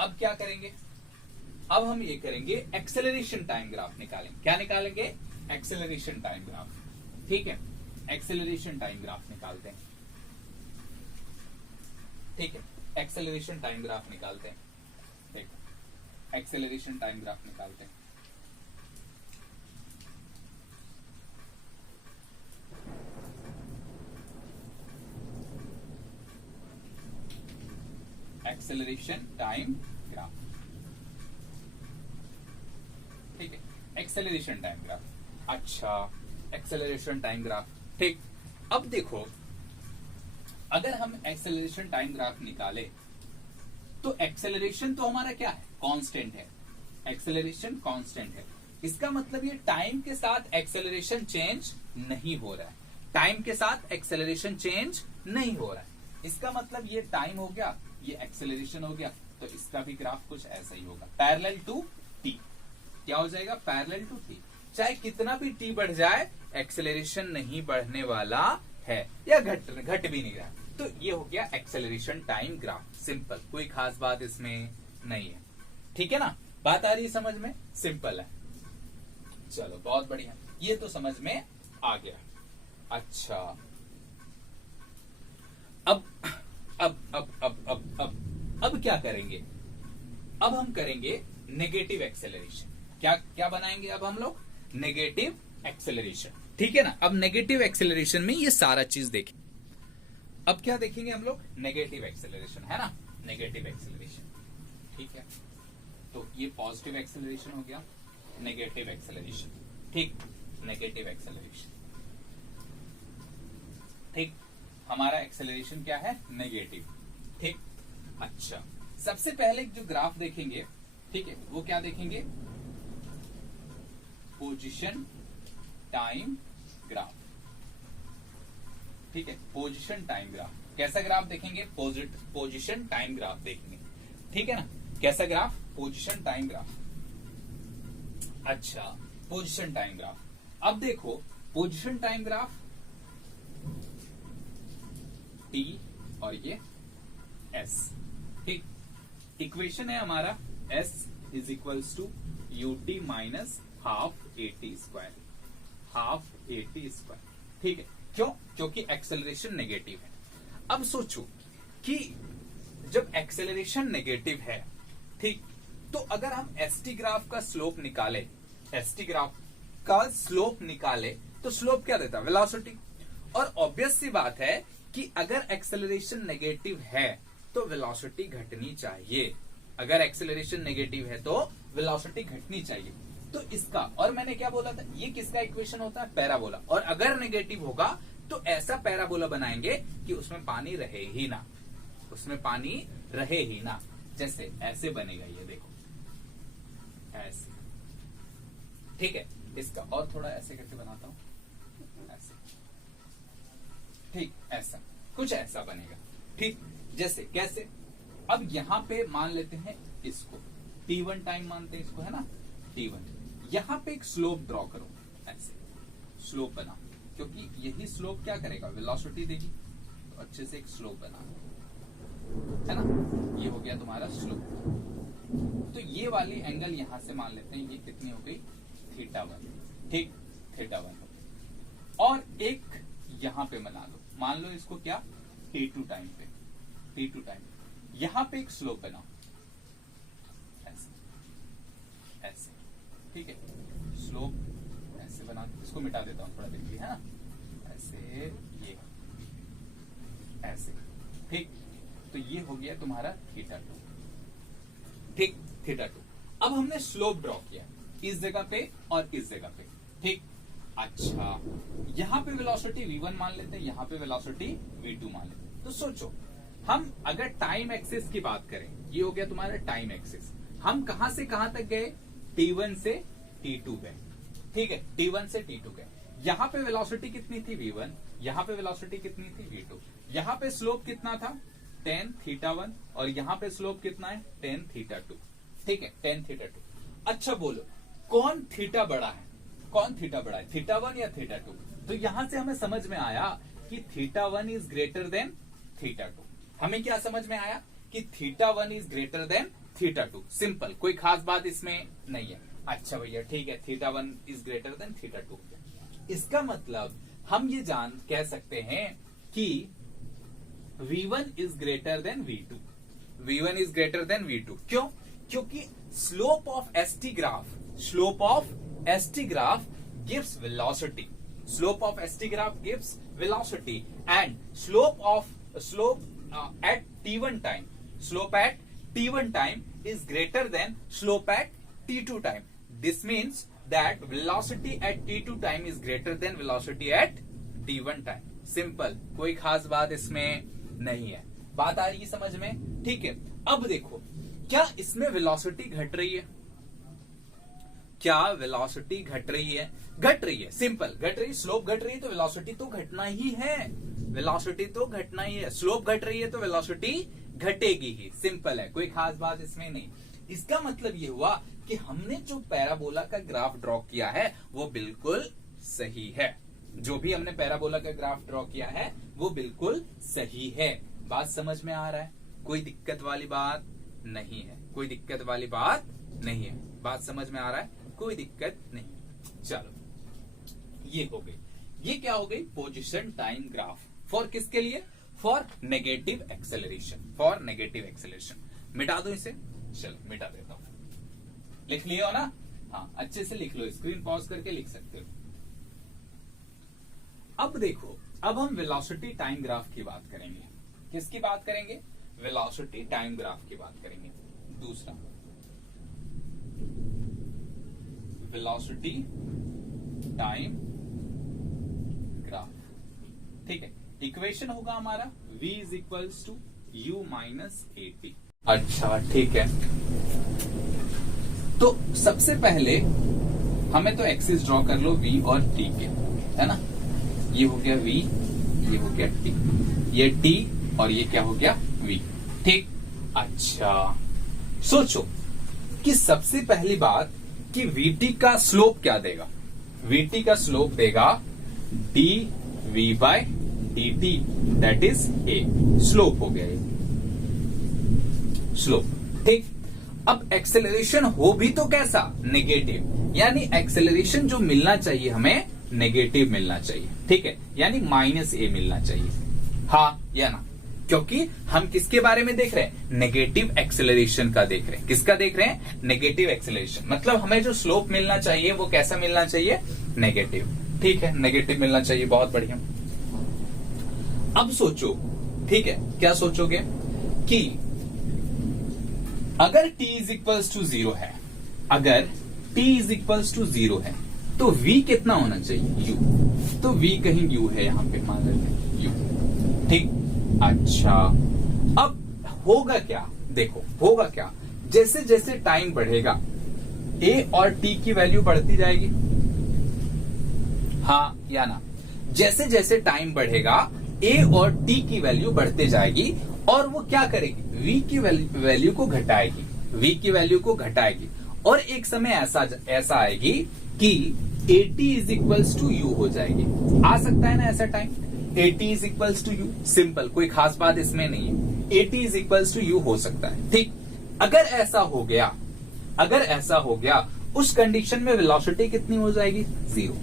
अब क्या करेंगे, अब हम ये करेंगे एक्सेलरेशन टाइम ग्राफ निकालेंगे, क्या निकालेंगे, एक्सेलरेशन टाइम ग्राफ, ठीक है, एक्सेलरेशन टाइम ग्राफ निकालते हैं, ठीक है, एक्सेलरेशन टाइम ग्राफ निकालते हैं, ठीक, एक्सेलरेशन टाइम ग्राफ निकालते हैं। एक्सेलरेशन टाइम ग्राफ, ठीक है, एक्सेलरेशन टाइम ग्राफ, अच्छा, एक्सेलरेशन टाइम ग्राफ, ठीक। अब देखो, अगर हम एक्सेलरेशन टाइम ग्राफ निकाले तो एक्सेलरेशन तो हमारा क्या है, कांस्टेंट है, एक्सेलरेशन कांस्टेंट है, इसका मतलब ये टाइम के साथ एक्सेलरेशन चेंज नहीं हो रहा है, टाइम के साथ एक्सेलरेशन चेंज नहीं हो रहा है, इसका मतलब ये टाइम हो गया, ये एक्सेलरेशन हो गया, तो इसका भी ग्राफ कुछ ऐसा ही होगा, पैरेलल टू टी, क्या हो जाएगा, पैरेलल टू टी, चाहे कितना भी टी बढ़ जाए एक्सेलरेशन नहीं बढ़ने वाला है या घट भी नहीं रहा, तो ये हो गया एक्सेलरेशन टाइम ग्राफ, सिंपल, कोई खास बात इसमें नहीं है, ठीक है ना, बात आ रही है समझ में, सिंपल है, चलो बहुत बढ़िया, ये तो समझ में आ गया। अच्छा, अब क्या करेंगे, अब हम करेंगे नेगेटिव एक्सेलरेशन, क्या बनाएंगे अब हम लोग, नेगेटिव एक्सेलरेशन, ठीक है ना। अब नेगेटिव एक्सेलरेशन में ये सारा चीज देखें, अब क्या देखेंगे हम लोग, नेगेटिव एक्सेलरेशन, है ना, नेगेटिव एक्सेलरेशन, ठीक है, तो ये पॉजिटिव एक्सेलरेशन हो गया, नेगेटिव एक्सेलरेशन, ठीक, नेगेटिव एक्सेलरेशन, ठीक, हमारा एक्सेलरेशन क्या है, नेगेटिव, ठीक। अच्छा, सबसे पहले जो ग्राफ देखेंगे, ठीक है, वो क्या देखेंगे, पोजीशन टाइम ग्राफ, ठीक है, पोजीशन टाइम ग्राफ, कैसा ग्राफ देखेंगे, पोजीशन टाइम ग्राफ देखेंगे, ठीक है ना, कैसा ग्राफ, पोजीशन टाइम ग्राफ, अच्छा, पोजीशन टाइम ग्राफ। अब देखो पोजीशन टाइम ग्राफ, टी और ये एस, ठीक, इक्वेशन है हमारा s is equals to ut minus half at square, half at square, ठीक है, क्यों, क्योंकि एक्सेलरेशन नेगेटिव है। अब सोचो कि जब एक्सेलरेशन नेगेटिव है, ठीक, तो अगर हम एसटी ग्राफ का स्लोप निकाले, एसटी ग्राफ का स्लोप निकाले तो स्लोप क्या देता है, वेलोसिटी, और ऑब्वियस सी बात है कि अगर एक्सेलरेशन नेगेटिव है तो वेलोसिटी घटनी चाहिए, अगर एक्सेलरेशन नेगेटिव है तो वेलोसिटी घटनी चाहिए, तो इसका, और मैंने क्या बोला था, ये किसका इक्वेशन होता है, पैराबोला, और अगर नेगेटिव होगा तो ऐसा पैराबोला बनाएंगे कि उसमें पानी रहे ही ना, उसमें पानी रहे ही ना, जैसे ऐसे बनेगा, ये देखो ऐसे, ठीक है, इसका और थोड़ा ऐसे करके बनाता हूं, ऐसे, ठीक, ऐसा कुछ ऐसा बनेगा, ठीक, जैसे कैसे, अब यहां पे मान लेते हैं इसको T1 टाइम मानते हैं इसको, है ना, T1, यहां पे एक स्लोप ड्रॉ करो, ऐसे स्लोप बना, क्योंकि यही स्लोप क्या करेगा, वेलोसिटी देगी, तो अच्छे से एक स्लोप बना, है ना, ये हो गया तुम्हारा स्लोप, तो ये वाली एंगल यहां से मान लेते हैं, ये कितनी हो गई, θ1, ठीक, θ1, और एक यहां पे बना लो, मान लो इसको क्या, t2 टाइम पे, t2 टाइम, यहां पे एक स्लोप बनाओ ऐसे, ऐसे, ठीक है, स्लोप ऐसे बना, इसको मिटा देता हूं थोड़ा देखिए, है ना, ऐसे, ये ऐसे, ठीक। तो ये हो गया तुम्हारा θ2, ठीक, θ2। अब हमने स्लोप ड्रॉ किया इस जगह पे और इस जगह पे, ठीक। अच्छा, यहां पे वेलोसिटी v1 मान लेते हैं, यहां पे वेलोसिटी v2 मान लेते हैं। तो सोचो, हम अगर टाइम एक्सिस की बात करें, ये हो गया तुम्हारा टाइम एक्सिस, हम कहां से कहां तक गए, t1 से t2 गए, ठीक है, t1 से t2 गए। यहां पे वेलोसिटी कितनी थी v1, यहां पे वेलोसिटी कितनी थी v2, यहां पे स्लोप कितना था tan θ1 और यहां पे स्लोप कितना है tan θ2, ठीक है, tan θ2। अच्छा बोलो, कौन थीटा बड़ा है, कौन थीटा बड़ा है, θ1 या θ2? तो यहां से हमें समझ में आया कि θ1 इज ग्रेटर देन θ2। हमें क्या समझ में आया कि θ1 इज ग्रेटर देन θ2। सिंपल, कोई खास बात इसमें नहीं है। अच्छा भैया ठीक है, θ1 इज ग्रेटर देन θ2। इसका मतलब हम ये कह सकते हैं कि v1 is greater than v2, v1 is greater than v2। क्यों? क्योंकि slope of st graph, slope of st graph gives velocity, slope of st graph gives velocity and slope at t1 time, slope at t1 time is greater than slope at t2 time. This means that velocity at t2 time is greater than velocity at t1 time. Simple, कोई खास बात इसमें नहीं है। बात आ रही है समझ में? ठीक है। अब देखो, क्या इसमें वेलोसिटी घट रही है? क्या वेलोसिटी घट रही है? घट रही है, सिंपल घट रही है। स्लोप घट रही है तो वेलोसिटी तो घटना ही है, वेलोसिटी तो घटना ही है। स्लोप घट रही है तो वेलोसिटी घटेगी ही, सिंपल है, कोई खास बात इसमें नहीं। इसका मतलब ये हुआ कि हमने जो पैराबोला का ग्राफ ड्रॉ किया है वो बिल्कुल सही है। जो भी हमने पैराबोला का ग्राफ ड्रॉ किया है वो बिल्कुल सही है। बात समझ में आ रहा है? कोई दिक्कत वाली बात नहीं है, कोई दिक्कत वाली बात नहीं है। बात समझ में आ रहा है? कोई दिक्कत नहीं। चलो, ये हो गई। ये क्या हो गई? Position time graph. फॉर किसके लिए? For negative acceleration, for negative acceleration. मिटा दो इसे, चलो मिटा देता हूं। लिख लियो ना? हाँ, अच्छे से लिख लो, स्क्रीन पॉज करके लिख सकते हो। अब देखो, अब हम वेलोसिटी टाइम ग्राफ की बात करेंगे। किसकी बात करेंगे? वेलोसिटी टाइम ग्राफ की बात करेंगे। दूसरा, वेलोसिटी टाइम ग्राफ, ठीक है। इक्वेशन होगा हमारा v is equals to u minus at। अच्छा ठीक है, तो सबसे पहले हमें तो एक्सिस ड्रॉ कर लो v और t के, है ना। ये हो गया v, ये हो गया t, ये t और ये क्या हो गया v, ठीक। अच्छा, सोचो कि सबसे पहली बात कि vt का स्लोप क्या देगा? vt का स्लोप देगा dv by dt, that is a। Slope हो गया ये, स्लोप, ठीक। अब एक्सेलरेशन हो भी तो कैसा? नेगेटिव, यानी एक्सेलरेशन जो मिलना चाहिए हमें नेगेटिव मिलना चाहिए, ठीक है, यानी माइनस a मिलना चाहिए, हाँ या ना। क्योंकि हम किसके बारे में देख रहे हैं? नेगेटिव एक्सेलरेशन का देख रहे हैं। किसका देख रहे हैं? Negative acceleration. मतलब हमें जो स्लोप मिलना चाहिए वो कैसा मिलना चाहिए? नेगेटिव, ठीक है, नेगेटिव मिलना चाहिए। बहुत बढ़िया। अब सोचो, ठीक है, क्या सोचोगे कि अगर t इज इक्वल्स टू 0 है, अगर t इज इक्वल्स टू 0 है तो v कितना होना चाहिए? u। तो v कहीं u है, यहां पे मान लेते हैं u, ठीक। अच्छा, अब होगा क्या? देखो होगा क्या, जैसे जैसे टाइम बढ़ेगा a और t की वैल्यू बढ़ती जाएगी, हाँ या ना। जैसे जैसे टाइम बढ़ेगा a और t की वैल्यू बढ़ते जाएगी और वो क्या करेगी? v की वैल्यू को घटाएगी, v की वैल्यू को घटाएगी। और एक समय ऐसा आएगी कि at is equals to u हो जाएगी। आ सकता है ना ऐसा time? at is equals to u, simple, कोई खास बात इसमें नहीं है। at is equals to u हो सकता है, ठीक। अगर ऐसा हो गया, अगर ऐसा हो गया, उस कंडीशन में वेलोसिटी कितनी हो जाएगी? 0।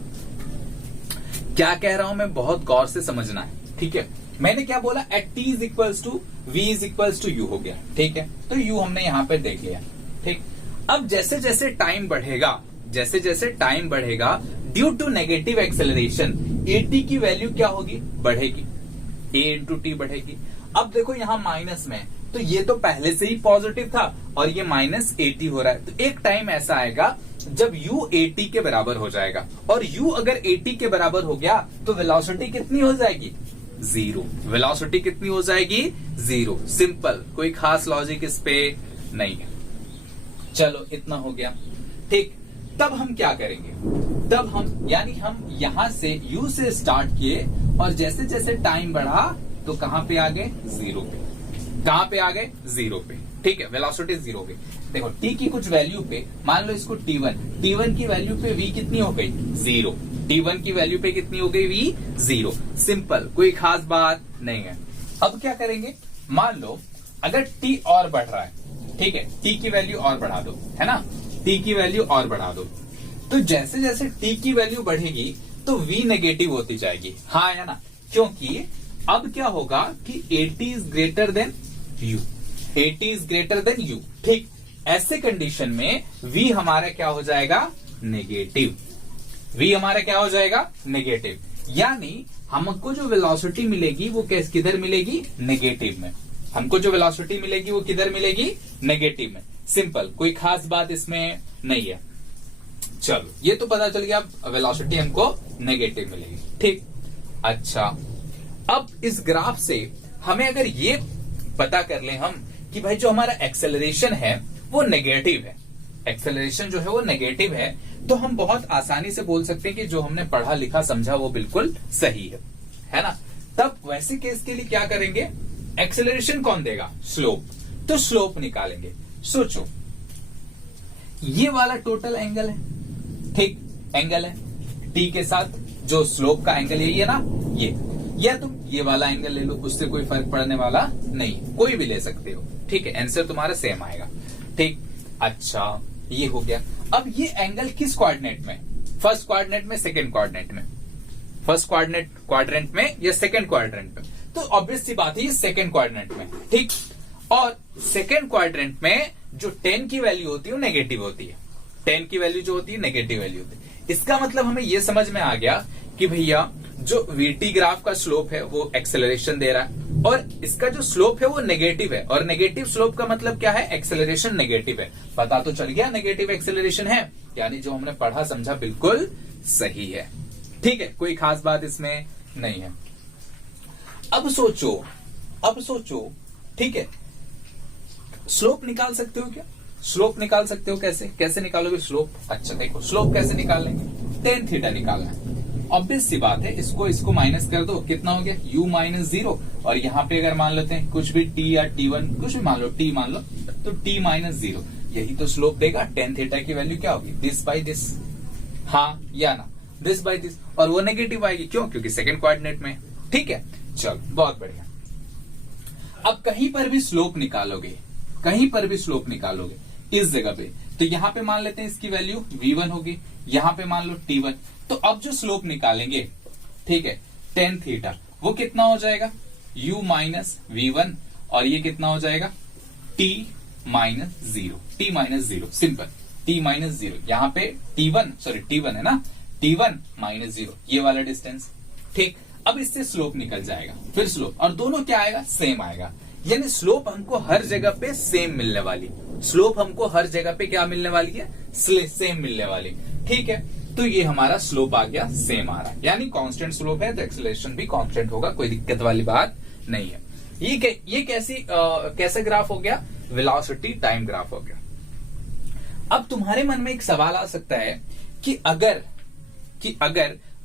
क्या कह रहा हूं मैं? बहुत गौर से समझना है, ठीक है। मैंने क्या बोला, at t is equals to v is equals to u हो गया, ठीक है। तो यू हमने यहां पे देख लिया, ठीक। अब जैसे जैसे टाइम बढ़ेगा, जैसे जैसे टाइम बढ़ेगा, due to negative acceleration a t की वैल्यू क्या होगी, बढ़ेगी, ए इंटू टी बढ़ेगी। अब देखो यहां माइनस में, तो ये तो पहले से ही पॉजिटिव था और ये माइनस ए टी हो रहा है। तो एक टाइम ऐसा आएगा जब u ए टी के बराबर हो जाएगा, और u अगर ए टी के बराबर हो गया तो वेलोसिटी कितनी हो जाएगी, जीरो। वेलोसिटी कितनी हो जाएगी, जीरो। सिंपल, कोई खास लॉजिक इस पे नहीं है। चलो इतना हो गया, ठीक। तब हम क्या करेंगे, तब हम यानी हम यहां से u से स्टार्ट किए और जैसे जैसे टाइम बढ़ा तो कहां पे आ गए, जीरो पे। कहां पे आ गए, जीरो पे, ठीक है। वेलोसिटी जीरो पे। देखो t की कुछ वैल्यू पे, मान लो इसको t1, t1 की वैल्यू पे v कितनी हो गई, जीरो। t1 की वैल्यू पे कितनी हो गई, v जीरो। सिंपल, कोई खास बात नहीं है। अब क्या करेंगे, मान लो अगर t और बढ़ रहा है, ठीक है, t की वैल्यू और बढ़ा दो, है ना, t की वैल्यू और बढ़ा दो। तो जैसे जैसे t की वैल्यू बढ़ेगी तो v नेगेटिव होती जाएगी, हाँ या ना, क्योंकि अब क्या होगा कि at is greater than u, at is greater than u, ठीक। ऐसे कंडीशन में v हमारा क्या हो जाएगा, नेगेटिव। v हमारा क्या हो जाएगा, नेगेटिव। यानी हमको जो वेलोसिटी मिलेगी वो किधर मिलेगी, नेगेटिव में। हमको जो वेलोसिटी मिलेगी वो किधर मिलेगी, नेगेटिव में। सिंपल, कोई खास बात इसमें नहीं है। चलो ये तो पता चल गया, वेलोसिटी हमको नेगेटिव मिलेगी, ठीक। अच्छा, अब इस ग्राफ से हमें अगर ये पता कर ले हम कि भाई जो हमारा एक्सेलरेशन है वो नेगेटिव है, एक्सेलरेशन जो है वो नेगेटिव है, तो हम बहुत आसानी से बोल सकते हैं कि जो हमने पढ़ा लिखा समझा वो बिल्कुल सही है ना। तब वैसे केस के लिए क्या करेंगे, एक्सेलरेशन कौन देगा, स्लोप। तो स्लोप निकालेंगे। सोचो ये वाला टोटल एंगल है, ठीक, एंगल है t के साथ, जो स्लोप का एंगल यही है ना, ये, या तुम ये वाला एंगल ले लो, उससे कोई फर्क पड़ने वाला नहीं, कोई भी ले सकते हो, ठीक है। आंसर तुम्हारा सेम आएगा, ठीक। अच्छा ये हो गया। अब ये एंगल किस कोऑर्डिनेट में, फर्स्ट कोऑर्डिनेट में, सेकंड कोऑर्डिनेट में, फर्स्ट क्वाड्रेंट में या सेकंड क्वाड्रेंट में, तो ऑब्वियस सी बात है ये सेकंड क्वाड्रेंट में, ठीक। और सेकंड क्वाड्रेंट में जो 10 की वैल्यू होती है वो नेगेटिव होती है, 10 की वैल्यू जो होती है नेगेटिव वैल्यू होती है। इसका मतलब हमें ये समझ में आ गया कि भैया जो वीटी ग्राफ का स्लोप है वो एक्सेलरेशन दे रहा है और इसका जो स्लोप है वो नेगेटिव है, और नेगेटिव स्लोप का मतलब क्या है, एक्सेलरेशन नेगेटिव है। पता तो चल गया नेगेटिव एक्सेलरेशन है, यानी जो हमने पढ़ा समझा बिल्कुल सही है, ठीक है। कोई खास बात इसमें नहीं है। अब सोचो, ठीक है, स्लोप निकाल सकते हो क्या, स्लोप निकाल सकते हो, कैसे निकालोगे स्लोप। अच्छा देखो, स्लोप कैसे निकाल लेंगे, टेन थीटा निकालना है। ऑब्वियस सी बात है, इसको माइनस कर दो, कितना हो गया, u माइनस जीरो, और यहाँ पे अगर मान लेते हैं कुछ भी t या t1, कुछ भी मान लो, t मान लो, तो t माइनस जीरो, यही तो स्लोप देगा। टेन थीटा की वैल्यू क्या होगी, दिस बाई दिस, हाँ या ना, दिस बाई दिस, और वो नेगेटिव आएगी, क्यों, क्योंकि सेकंड कोऑर्डिनेट में, ठीक है। चलो बहुत बढ़िया। अब कहीं पर भी स्लोप निकालोगे, कहीं पर भी स्लोप निकालोगे इस जगह पे, तो यहां पे मान लेते हैं इसकी वैल्यू v1 होगी, यहां पे मान लो t1। तो अब जो स्लोप निकालेंगे, ठीक है, टेन थीटा, वो कितना हो जाएगा, u माइनस v1, और ये कितना हो जाएगा, t minus zero, simple, t minus zero. यहाँ पे t1 है ना, t1 माइनस जीरो, ये वाला डिस्टेंस, ठीक। अब इससे स्लोप निकल जाएगा, फिर स्लोप, और दोनों क्या आएगा, सेम आएगा। यानी स्लोप हमको हर जगह पे सेम मिलने वाली, स्लोप हमको हर जगह पे क्या मिलने वाली है, सेम मिलने वाली, ठीक है। तो ये हमारा स्लोप आ गया, सेम आ रहा है, यानी कांस्टेंट स्लोप है तो एक्सेलरेशन भी कांस्टेंट होगा, कोई दिक्कत वाली बात नहीं है। ये कैसे ग्राफ हो गया, वेलोसिटी टाइम ग्राफ हो गया। अब तुम्हारे मन में एक सवाल आ सकता है कि अगर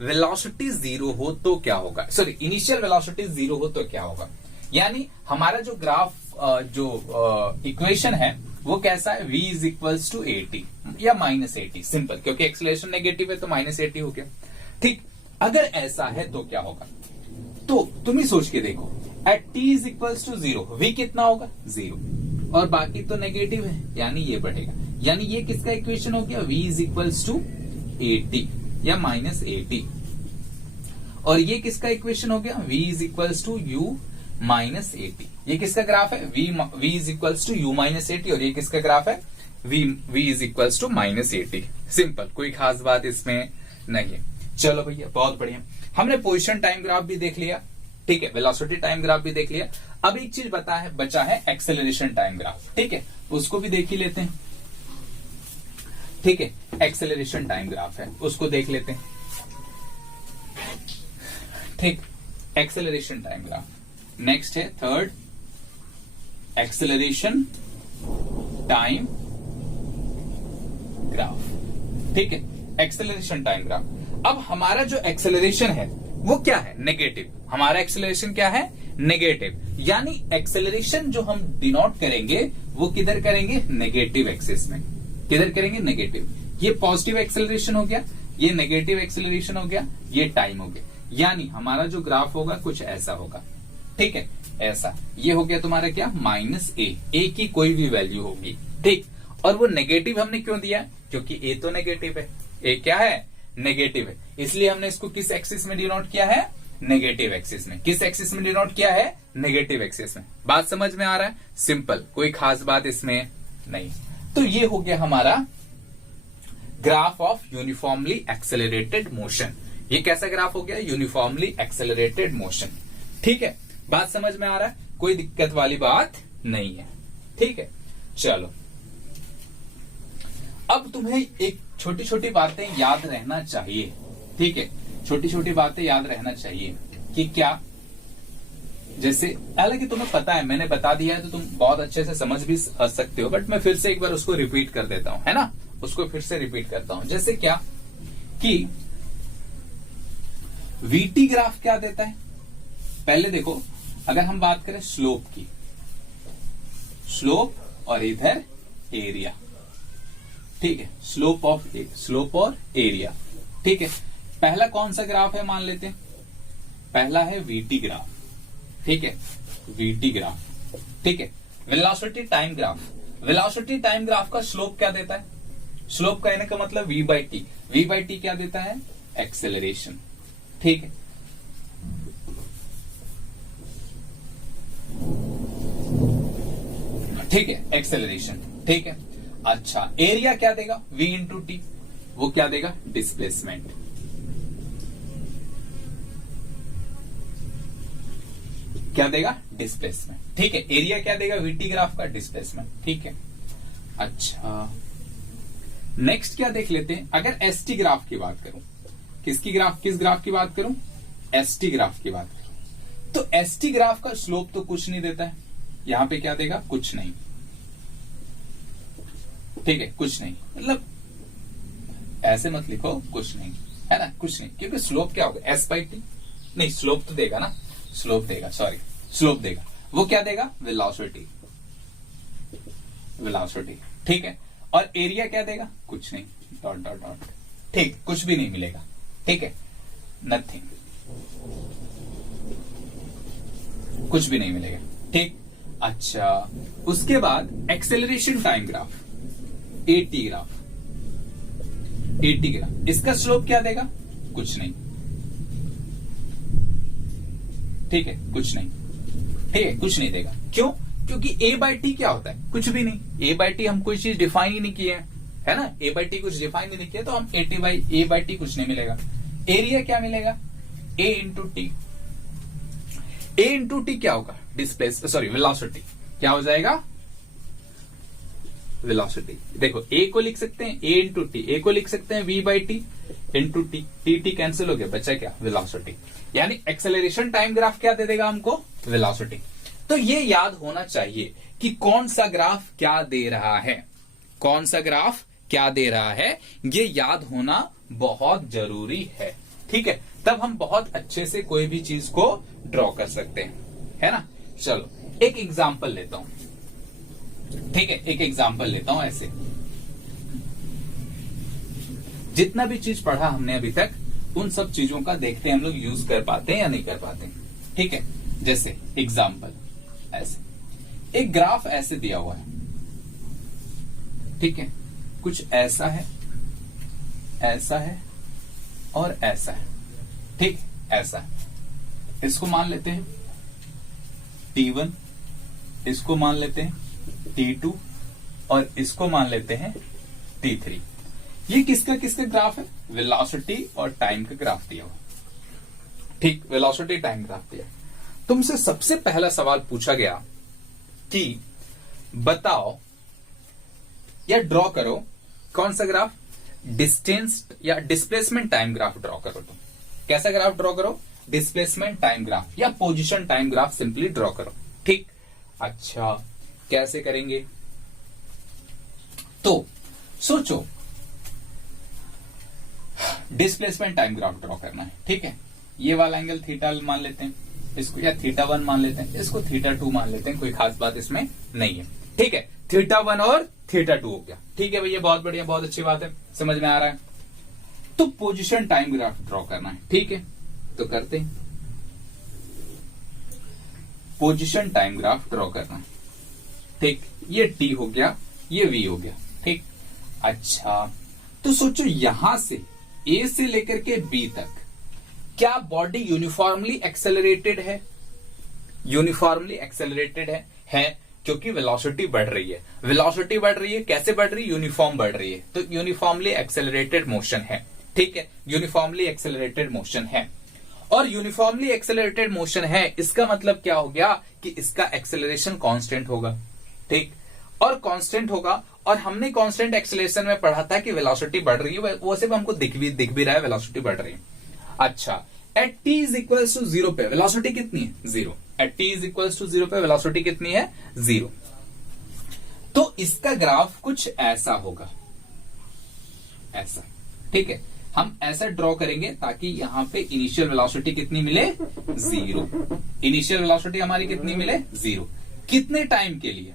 वेलोसिटी जीरो हो तो क्या होगा, सॉरी इनिशियल वेलोसिटी जीरो हो तो क्या होगा। यानी हमारा जो ग्राफ जो इक्वेशन है वो कैसा है, v is equals to at या माइनस एटी, सिंपल, क्योंकि एक्सेलरेशन नेगेटिव है तो माइनस एटी हो गया, ठीक। अगर ऐसा है तो क्या होगा, तो तुम ही सोच के देखो, at t is equals to zero, v कितना होगा, जीरो, और बाकी तो नेगेटिव है, यानी ये बढ़ेगा। यानी ये किसका इक्वेशन हो गया, v is equals to at या माइनस एटी। और ये किसका इक्वेशन हो गया, v is equals to u minus at. ये किसका ग्राफ है, v is equals to u minus at, और ये किसका ग्राफ है, v is equals to minus at. Simple, कोई खास बात इसमें नहीं है। चलो भैया बहुत बढ़िया, हमने पोजीशन टाइम ग्राफ भी देख लिया, ठीक है, वेलोसिटी टाइम ग्राफ भी देख लिया। अब एक चीज बचा है एक्सेलरेशन टाइम ग्राफ, ठीक है, उसको भी देख ही लेते हैं। ठीक है, एक्सेलरेशन टाइम ग्राफ है, उसको देख लेते हैं। ठीक, एक्सेलरेशन टाइम ग्राफ। नेक्स्ट है थर्ड, एक्सेलरेशन टाइम ग्राफ। ठीक है, एक्सेलरेशन टाइम ग्राफ। अब हमारा जो एक्सेलरेशन है वो क्या है, नेगेटिव। हमारा एक्सेलरेशन क्या है, नेगेटिव, यानी एक्सेलरेशन जो हम डिनोट करेंगे वो किधर करेंगे, नेगेटिव एक्सिस में। किधर करेंगे, नेगेटिव। ये पॉजिटिव एक्सेलरेशन हो गया, ये नेगेटिव एक्सेलरेशन हो गया, ये टाइम हो गया, यानी हमारा जो ग्राफ होगा कुछ ऐसा होगा। ठीक है, ऐसा। ये हो गया तुम्हारा क्या, माइनस ए की कोई भी वैल्यू होगी। ठीक, और वो नेगेटिव हमने क्यों दिया, क्योंकि ए तो नेगेटिव है, ए क्या है, नेगेटिव है, इसलिए हमने इसको किस एक्सिस में डिनोट किया है, नेगेटिव एक्सिस में। किस एक्सिस में डिनोट किया है, नेगेटिव एक्सिस में। बात समझ में आ रहा है, सिंपल, कोई खास बात इसमें नहीं। तो ये हो गया हमारा graph of uniformly accelerated motion. ये कैसा ग्राफ हो गया, यूनिफॉर्मली एक्सेलरेटेड मोशन। ठीक है, बात समझ में आ रहा है, कोई दिक्कत वाली बात नहीं है। ठीक है, चलो अब तुम्हें एक छोटी छोटी बातें याद रहना चाहिए। ठीक है, छोटी छोटी बातें याद रहना चाहिए कि क्या, जैसे हालांकि तुम्हें पता है, मैंने बता दिया है तो तुम बहुत अच्छे से समझ भी सकते हो, बट मैं फिर से एक बार उसको रिपीट कर देता हूं, है ना, उसको फिर से रिपीट करता हूं। जैसे क्या कि वीटी ग्राफ क्या देता है, पहले देखो, अगर हम बात करें स्लोप की, स्लोप और इधर एरिया। ठीक है, स्लोप और एरिया। ठीक है, पहला कौन सा ग्राफ है मान लेते हैं, पहला है वीटी ग्राफ। ठीक है, वीटी ग्राफ। ठीक है, velocity time graph. Velocity time graph का स्लोप क्या देता है, स्लोप कहने का मतलब v by T. v by T क्या देता है, एक्सेलरेशन। ठीक है, ठीक है, एक्सेलरेशन। ठीक है, अच्छा, एरिया क्या देगा, v इंटू टी, वो क्या देगा, डिस्प्लेसमेंट। क्या देगा, डिस्प्लेसमेंट। ठीक है, एरिया क्या देगा, वीटी ग्राफ का, डिस्प्लेसमेंट। ठीक है, अच्छा, नेक्स्ट क्या देख लेते हैं, अगर एसटी ग्राफ की बात करूं, किस ग्राफ की बात करूं, एसटी ग्राफ की बात करूं, तो एसटी ग्राफ का स्लोप तो कुछ नहीं देता है, यहां पे क्या देगा, कुछ नहीं। ठीक है, कुछ नहीं, मतलब ऐसे मत लिखो, कुछ नहीं, है ना, कुछ नहीं, क्योंकि स्लोप क्या होगा, एस बाई टी, नहीं स्लोप तो देगा ना, स्लोप देगा, सॉरी स्लोप देगा, वो क्या देगा, वेलोसिटी। ठीक है, और एरिया क्या देगा, कुछ नहीं, डॉट डॉट डॉट। ठीक, कुछ भी नहीं मिलेगा। ठीक है, नथिंग, कुछ भी नहीं मिलेगा। ठीक, अच्छा, उसके बाद acceleration time graph, eighty graph. इसका स्लोप क्या देगा, कुछ नहीं। ठीक है, कुछ नहीं। ठीक है, कुछ नहीं देगा, क्यों, क्योंकि ए बाई टी क्या होता है, कुछ भी नहीं। ए बाई टी हम कोई चीज डिफाइन ही नहीं किए है ना, ए बाई टी कुछ डिफाइन ही नहीं किया, तो हम ए बाई टी कुछ नहीं मिलेगा। एरिया क्या मिलेगा, ए इंटू टी। ए इंटू टी क्या होगा, वेलोसिटी। क्या हो जाएगा, वेलोसिटी। देखो, ए को लिख सकते हैं ए इंटू टी, ए को लिख सकते हैं v by t into t, t cancel हो गया, बचा क्या, वेलोसिटी। यानी एक्सेलरेशन टाइम ग्राफ क्या दे देगा हमको, वेलोसिटी। तो ये याद होना चाहिए कि कौन सा ग्राफ क्या दे रहा है, कौन सा ग्राफ क्या दे रहा है, ये याद होना बहुत जरूरी है। ठीक है, तब हम बहुत अच्छे से कोई भी चीज को ड्रॉ कर सकते हैं, है ना। चलो एक एग्जांपल लेता हूं। ठीक है, एक एग्जांपल लेता हूं। ऐसे जितना भी चीज पढ़ा हमने अभी तक, उन सब चीजों का देखते हैं हम लोग यूज कर पाते हैं या नहीं कर पाते। ठीक है, जैसे एग्जांपल, ऐसे एक ग्राफ ऐसे दिया हुआ है। ठीक है, कुछ ऐसा है, ऐसा है और ऐसा है। ठीक, ऐसा है, इसको मान लेते हैं T1, इसको मान लेते हैं T2 और इसको मान लेते हैं T3। ये किसका किसका ग्राफ है? वेलोसिटी और टाइम का ग्राफ दिया हुआ। ठीक, वेलोसिटी टाइम ग्राफ दिया। तुमसे सबसे पहला सवाल पूछा गया कि बताओ या ड्रॉ करो कौन सा ग्राफ, डिस्टेंस या डिस्प्लेसमेंट टाइम ग्राफ ड्रॉ करो। तुम कैसा ग्राफ ड्रॉ करो? डिस्प्लेसमेंट टाइम ग्राफ या position time graph simply draw करो। ठीक, अच्छा कैसे करेंगे? तो सोचो, डिस्प्लेसमेंट टाइम ग्राफ ड्रॉ करना है। ठीक है, ये वाला एंगल थीटा मान लेते हैं इसको, या थीटा 1 मान लेते हैं इसको, थीटा 2 मान लेते हैं, कोई खास बात इसमें नहीं है। ठीक है, थीटा 1 और थीटा 2 हो गया। ठीक है भैया, बहुत बढ़िया, बहुत अच्छी बात है, समझ में आ रहा है। तो पोजीशन टाइम ग्राफ ड्रॉ करना है। ठीक है, तो करते हैं, पोजीशन टाइम ग्राफ ड्रॉ करना है। ठीक, ये टी हो गया, ये वी हो गया। ठीक, अच्छा तो सोचो यहां से ए से लेकर के बी तक क्या बॉडी यूनिफॉर्मली एक्सेलरेटेड है? यूनिफॉर्मली एक्सेलरेटेड है क्योंकि वेलोसिटी बढ़ रही है। वेलोसिटी बढ़ रही है, कैसे बढ़ रही है? यूनिफॉर्म बढ़ रही है, तो यूनिफॉर्मली एक्सेलरेटेड मोशन है। ठीक है, यूनिफॉर्मली एक्सेलरेटेड मोशन है, और यूनिफॉर्मली एक्सेलरेटेड मोशन है, इसका मतलब क्या हो गया कि इसका एक्सेलरेशन कांस्टेंट होगा। ठीक, और कांस्टेंट होगा, और हमने कांस्टेंट एक्सेलरेशन में पढ़ा था कि वेलोसिटी बढ़ रही है, वो सिर्फ हमको दिख भी रहा है वेलोसिटी बढ़ रही है। अच्छा, at t is equal to 0 पे वेलोसिटी कितनी है? 0। At t is equal to 0 पे वेलोसिटी कितनी है? 0। तो इसका ग्राफ कुछ ऐसा होगा, ऐसा। ठीक है, हम ऐसा ड्रॉ करेंगे ताकि यहां पे इनिशियल वेलोसिटी कितनी मिले? 0। इनिशियल वेलोसिटी हमारी कितनी मिले? 0। कितने टाइम के लिए?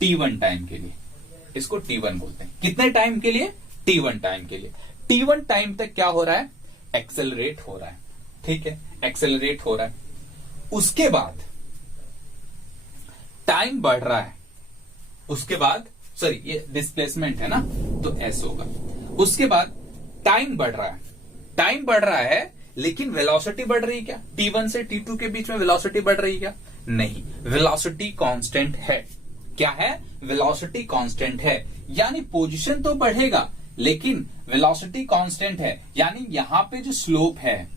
T1 टाइम के लिए, इसको T1 बोलते हैं। कितने टाइम के लिए? T1 टाइम के लिए। T1 टाइम तक क्या हो रहा है? एक्सेलरेट हो रहा है। ठीक है, एक्सेलरेट हो रहा है। उसके बाद टाइम बढ़ रहा है, उसके बाद सॉरी ये डिस्प्लेसमेंट है ना, तो एस होगा। उसके बाद टाइम बढ़ रहा है, टाइम बढ़ रहा है लेकिन वेलोसिटी बढ़ रही है क्या? T1 से T2 के बीच में वेलोसिटी बढ़ रही है क्या? नहीं, वेलोसिटी कांस्टेंट है। क्या है? वेलोसिटी कांस्टेंट है, यानी पोजीशन तो बढ़ेगा लेकिन वेलोसिटी कांस्टेंट है, यानी यहां पे जो स्लोप है,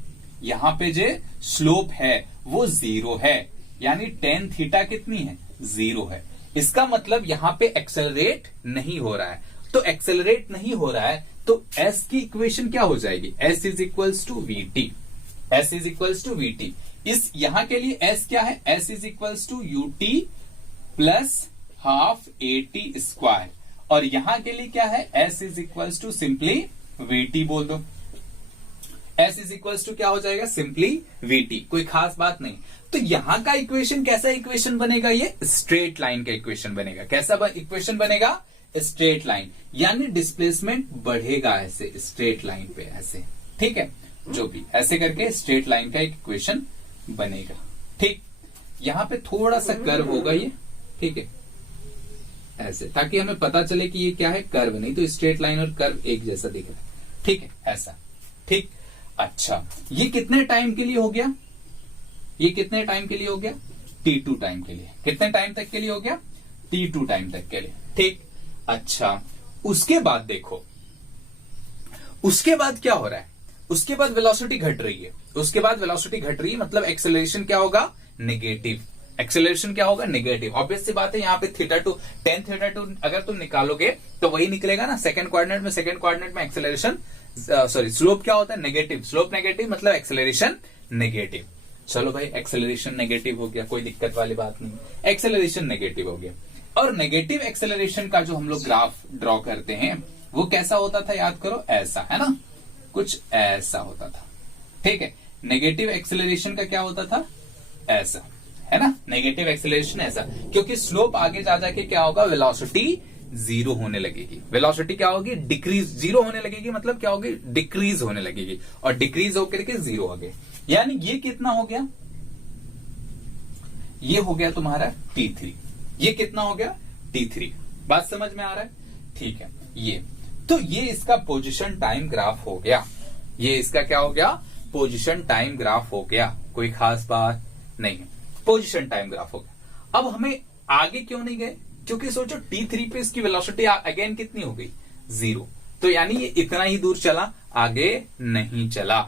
यहां पे जो स्लोप है वो 0 है, यानी tan थीटा कितनी है? 0 है। इसका मतलब यहां पे एक्सेलरेट नहीं हो रहा है। तो एक्सेलरेट नहीं हो रहा है तो s की इक्वेशन क्या हो जाएगी? s is equals to vt। s is equals to vt। इस यहां के लिए s क्या है? s is equals to ut plus half at square, और यहां के लिए क्या है? s is equals to simply vt बोल दो। s इज इक्वल्स टू क्या हो जाएगा? सिंपली vt, कोई खास बात नहीं। तो यहां का इक्वेशन कैसा इक्वेशन बनेगा? ये स्ट्रेट लाइन का इक्वेशन बनेगा। कैसा इक्वेशन बनेगा? स्ट्रेट लाइन, यानी डिस्प्लेसमेंट बढ़ेगा ऐसे स्ट्रेट लाइन पे, ऐसे। ठीक है, जो भी ऐसे करके स्ट्रेट लाइन का एक इक्वेशन बनेगा। ठीक, यहां पे थोड़ा सा कर्व होगा ये, ठीक है, ऐसे, ताकि हमें पता चले कि ये क्या है? कर्व, नहीं तो स्ट्रेट लाइन और कर्व एक जैसा दिख रहा है। ठीक है, ऐसा। ठीक, अच्छा, ये कितने टाइम के लिए हो गया? ये कितने टाइम के लिए हो गया? T2 टाइम के लिए। कितने टाइम तक के लिए हो गया? T2 टाइम तक के लिए। ठीक, अच्छा, उसके बाद देखो, उसके बाद क्या हो रहा है? उसके बाद वेलोसिटी घट रही है। उसके बाद वेलोसिटी घट रही है मतलब एक्सेलरेशन क्या होगा? नेगेटिव। एक्सेलरेशन क्या होगा? नेगेटिव। ऑब्वियस सी बात है, यहाँ पे θ2 tan θ2 अगर तुम निकालोगे तो वही निकलेगा ना। सेकंड क्वाड्रेंट में एक्सेलरेशन सॉरी स्लोप क्या होता है? नेगेटिव। स्लोप नेगेटिव मतलब एक्सेलरेशन नेगेटिव। चलो भाई, एक्सेलरेशन नेगेटिव हो गया, कोई दिक्कत वाली बात नहीं, एक्सेलरेशन नेगेटिव हो गया। और नेगेटिव एक्सेलरेशन का जो हम लोग ग्राफ ड्रॉ करते हैं वो कैसा होता था? याद करो, ऐसा, है ना, कुछ ऐसा होता था। ठीक है, नेगेटिव एक्सेलरेशन का क्या होता था? ऐसा, है ना, नेगेटिव एक्सेलरेशन ऐसा, क्योंकि स्लोप आगे जा जाके क्या होगा? वेलोसिटी 0 होने लगेगी। वेलोसिटी क्या होगी? डिक्रीज। 0 होने लगेगी मतलब क्या होगी? डिक्रीज होने लगेगी, और डिक्रीज होकर के 0 हो गए। यानी ये कितना हो गया? ये हो गया तुम्हारा T3। ये कितना हो गया? T3। बात समझ में आ रहा है? ठीक है, ये तो ये इसका पोजीशन टाइम ग्राफ हो गया। ये इसका क्या हो गया? पोजीशन टाइम ग्राफ हो गया, कोई खास बात नहीं है, पोजीशन टाइम ग्राफ हो गया। अब हमें आगे क्यों नहीं गए, क्योंकि सोचो T3 पे इसकी वेलोसिटी अगेन कितनी हो गई, 0। तो यानी ये इतना ही दूर चला, आगे नहीं चला,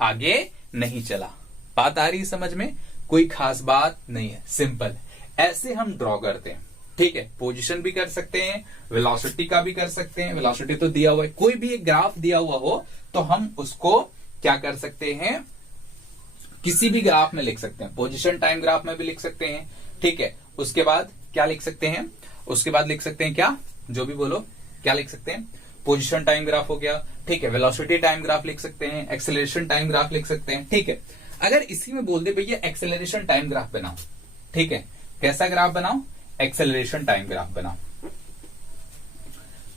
आगे नहीं चला। बात आ रही है समझ में, कोई खास बात नहीं है, सिंपल। ऐसे हम ड्रॉ करते हैं, ठीक है। पोजीशन भी कर सकते हैं, वेलोसिटी का भी कर सकते हैं। वेलोसिटी तो दिया हुआ है, कोई भी एक ग्राफ दिया हुआ हो तो हम उसको क्या कर सकते हैं, किसी भी ग्राफ में लिख सकते हैं। पोजीशन टाइम ग्राफ में भी लिख सकते हैं, ठीक है। उसके बाद क्या लिख सकते हैं, उसके बाद लिख सकते हैं क्या, जो भी बोलो, क्या लिख सकते हैं, पोजीशन टाइम ग्राफ हो गया, ठीक है। वेलोसिटी टाइम ग्राफ लिख सकते हैं, एक्सेलरेशन टाइम ग्राफ लिख सकते हैं, ठीक है। अगर इसी में बोल दे भैया एक्सेलरेशन टाइम ग्राफ बनाओ, ठीक है, कैसा ग्राफ बनाओ, एक्सेलरेशन टाइम ग्राफ बनाओ,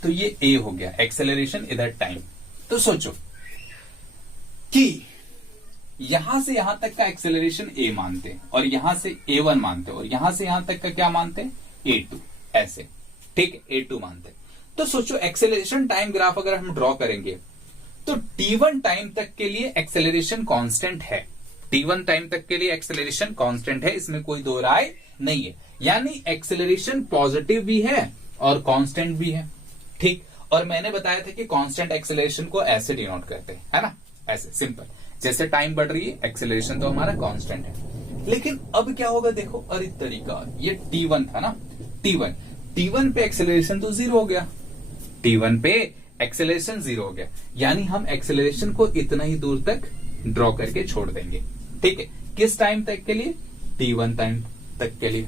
तो ये ए हो गया, एक्सेलरेशन इधर टाइम। तो सोचो कि यहां से यहां तक का एक्सेलरेशन ए मानते हैं, और यहां से A1 मानते हैं, और यहां से यहां तक का क्या मानते हैं, A2, ऐसे, ठीक है, A2 मानते हैं। तो सोचो एक्सेलरेशन टाइम ग्राफ अगर हम ड्रॉ करेंगे तो T1 टाइम तक के लिए एक्सेलरेशन कांस्टेंट है, T1 टाइम तक के लिए एक्सेलरेशन कांस्टेंट है, इसमें कोई दो राय नहीं है। यानी एक्सेलरेशन पॉजिटिव भी है और कांस्टेंट भी है, ठीक। और मैंने बताया था कि कांस्टेंट एक्सेलरेशन को ऐसे डिनोट करते हैं, है ना, ऐसे सिंपल। जैसे टाइम बढ़ रही है, एक्सेलरेशन तो हमारा कांस्टेंट है। लेकिन अब क्या होगा देखो, अरे तरीका, ये T1 था ना, T1 पे एक्सेलरेशन तो 0 हो गया, T1 पे एक्सेलरेशन 0 हो गया, यानी हम एक्सेलरेशन को इतना ही दूर तक ड्रॉ करके छोड़ देंगे, ठीक है। किस टाइम तक के लिए, T1 टाइम तक के लिए,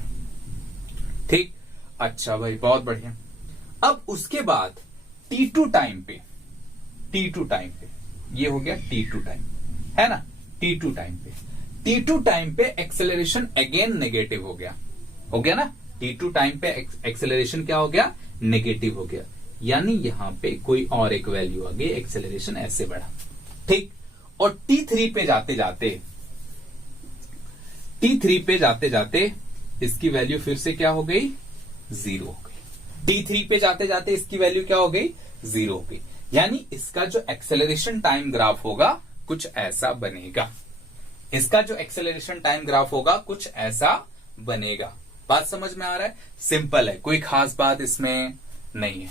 ठीक। अच्छा भाई, बहुत बढ़िया। अब उसके बाद T2 टाइम पे, T2 टाइम पे, ये हो गया T2 टाइम, है ना, T2 टाइम पे, T2 टाइम पे एक्सेलरेशन अगेन नेगेटिव हो गया ना, T2 टाइम पे एक्सेलरेशन क्या हो गया, नेगेटिव हो गया। यानी यहां पे कोई और एक वैल्यू आ गई, एक्सेलरेशन ऐसे बढ़ा, ठीक। और T3 पे जाते जाते इसकी वैल्यू फिर से क्या हो गई, 0 हो गई। T3 पे जाते जाते इसकी वैल्यू क्या हो गई, 0 हो गई। यानी इसका जो एक्सेलरेशन टाइम ग्राफ होगा कुछ ऐसा बनेगा, इसका जो एक्सेलरेशन टाइम ग्राफ होगा कुछ ऐसा बनेगा। बात समझ में आ रहा है, सिंपल है, कोई खास बात इसमें नहीं है,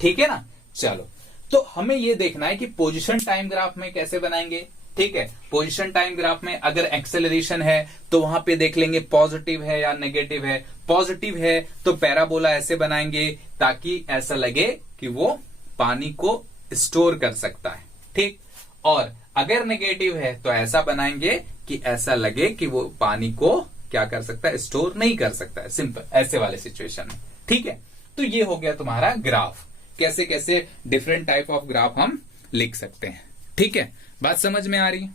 ठीक है ना। चलो, तो हमें ये देखना है कि पोजीशन टाइम ग्राफ में कैसे बनाएंगे, ठीक है। पोजीशन टाइम ग्राफ में अगर एक्सेलरेशन है तो वहां पे देख लेंगे पॉजिटिव है या नेगेटिव है। पॉजिटिव है तो पैराबोला ऐसे बनाएंगे ताकि ऐसा लगे कि वो पानी को स्टोर कर सकता है, ठीक। और अगर नेगेटिव है तो ऐसा बनाएंगे कि ऐसा लगे कि वो पानी को क्या कर सकता है, स्टोर नहीं कर सकता है, सिंपल, ऐसे वाले सिचुएशन में, ठीक है। तो ये हो गया तुम्हारा ग्राफ, कैसे कैसे डिफरेंट टाइप ऑफ ग्राफ हम लिख सकते हैं, ठीक है। बात समझ में आ रही है,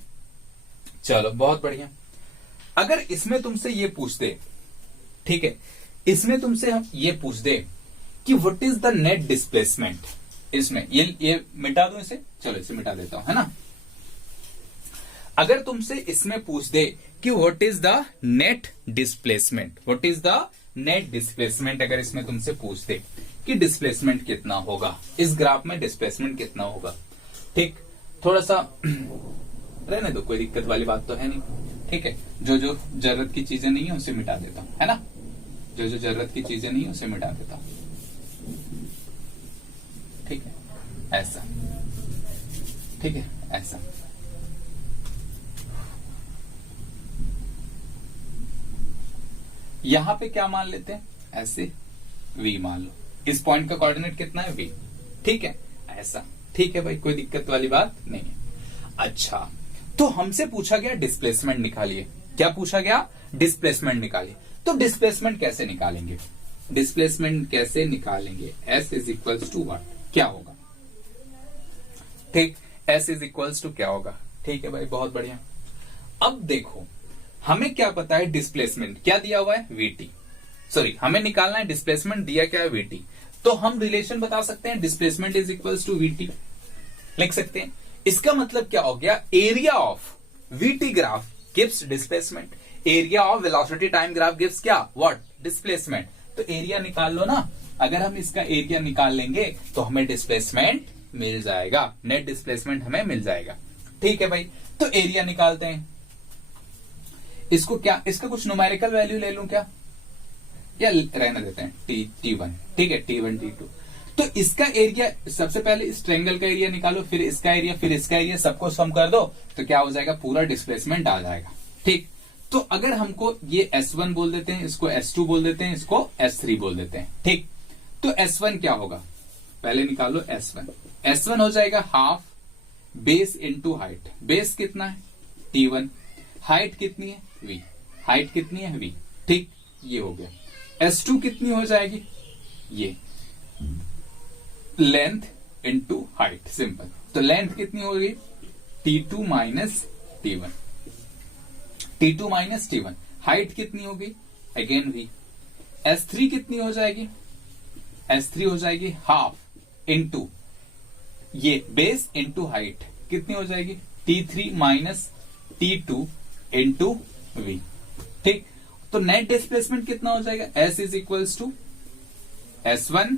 चलो बहुत बढ़िया। अगर इसमें तुमसे ये पूछ दे, ठीक है, इसमें तुमसे हम ये पूछ दे कि what is the net displacement, इसमें ये मिटा दो इसे, चलो इसे मिटा देता हूं, है ना। अगर तुमसे इसमें पूछ दे कि what is the net displacement, what is the net displacement, अगर इसमें तुमसे पूछ दे कि डिस्प्लेसमेंट कितना होगा, इस ग्राफ में डिस्प्लेसमेंट कितना होगा, ठीक। थोड़ा सा रहने दो, कोई दिक्कत वाली बात तो है नहीं, ठीक है। जो जो जरूरत की चीजें नहीं है उसे मिटा देता हूं, है ना, जो जो जरूरत की चीजें नहीं है उसे मिटा देता हूं, ठीक है, ऐसा, ठीक है, ऐसा। यहां पे क्या मान लेते हैं, ऐसे v मान लो, इस पॉइंट का कोऑर्डिनेट कितना है, v, ठीक है, ऐसा, ठीक है भाई, कोई दिक्कत वाली बात नहीं है। अच्छा, तो हमसे पूछा गया डिस्प्लेसमेंट निकालिए, क्या पूछा गया, डिस्प्लेसमेंट निकालिए। तो डिस्प्लेसमेंट कैसे निकालेंगे, डिस्प्लेसमेंट कैसे निकालेंगे, s is equals to what, क्या होगा, ठीक, s इज इक्वल्स टू क्या होगा, ठीक है भाई, बहुत बढ़िया। अब देखो हमें क्या पता है, डिस्प्लेसमेंट क्या दिया हुआ है, vt, सॉरी हमें निकालना है डिस्प्लेसमेंट, दिया क्या है, vt। तो हम रिलेशन बता सकते हैं, displacement is equals to vt, लिख सकते हैं। इसका मतलब क्या हो गया, area of vt graph gives displacement, area of velocity time graph gives क्या, व्हाट, डिस्प्लेसमेंट। तो एरिया निकाल लो ना, अगर हम इसका एरिया निकाल लेंगे तो हमें डिस्प्लेसमेंट मिल जाएगा, नेट डिस्प्लेसमेंट हमें मिल जाएगा, ठीक है भाई, तो एरिया निकालते हैं। इसको क्या, इसका कुछ न्यूमेरिकल वैल्यू ले लूं क्या, या रहने देते हैं T1, ठीक है, T1 T2। तो इसका एरिया, सबसे पहले इस ट्रायंगल का एरिया निकालो, फिर इसका एरिया, फिर इसका एरिया, सबको सम कर दो, तो क्या हो जाएगा, पूरा डिस्प्लेसमेंट आ जाएगा। ठीक, तो अगर हमको ये S1 बोल देते हैं, इसको S2 बोल देते हैं, इसको S3 बोल देते हैं। ठीक, तो S1 क्या होगा, पहले निकालो S1। S1 हो जाएगा half base into height. Base कितना है T1, हाइट कितनी है V, हाइट कितनी है V। ठीक, ये हो गया। S2 कितनी हो जाएगी, ये लेंथ इंटू हाइट, सिंपल। तो लेंथ कितनी होगी, T2 minus T1, T2 minus T1। Height कितनी होगी, अगेन V। S3 कितनी हो जाएगी, S3 हो जाएगी हाफ इंटू ये बेस इंटू हाइट, कितनी हो जाएगी T3 minus T2 into V। ठीक, तो नेट डिस्प्लेसमेंट कितना हो जाएगा, S is equals to S1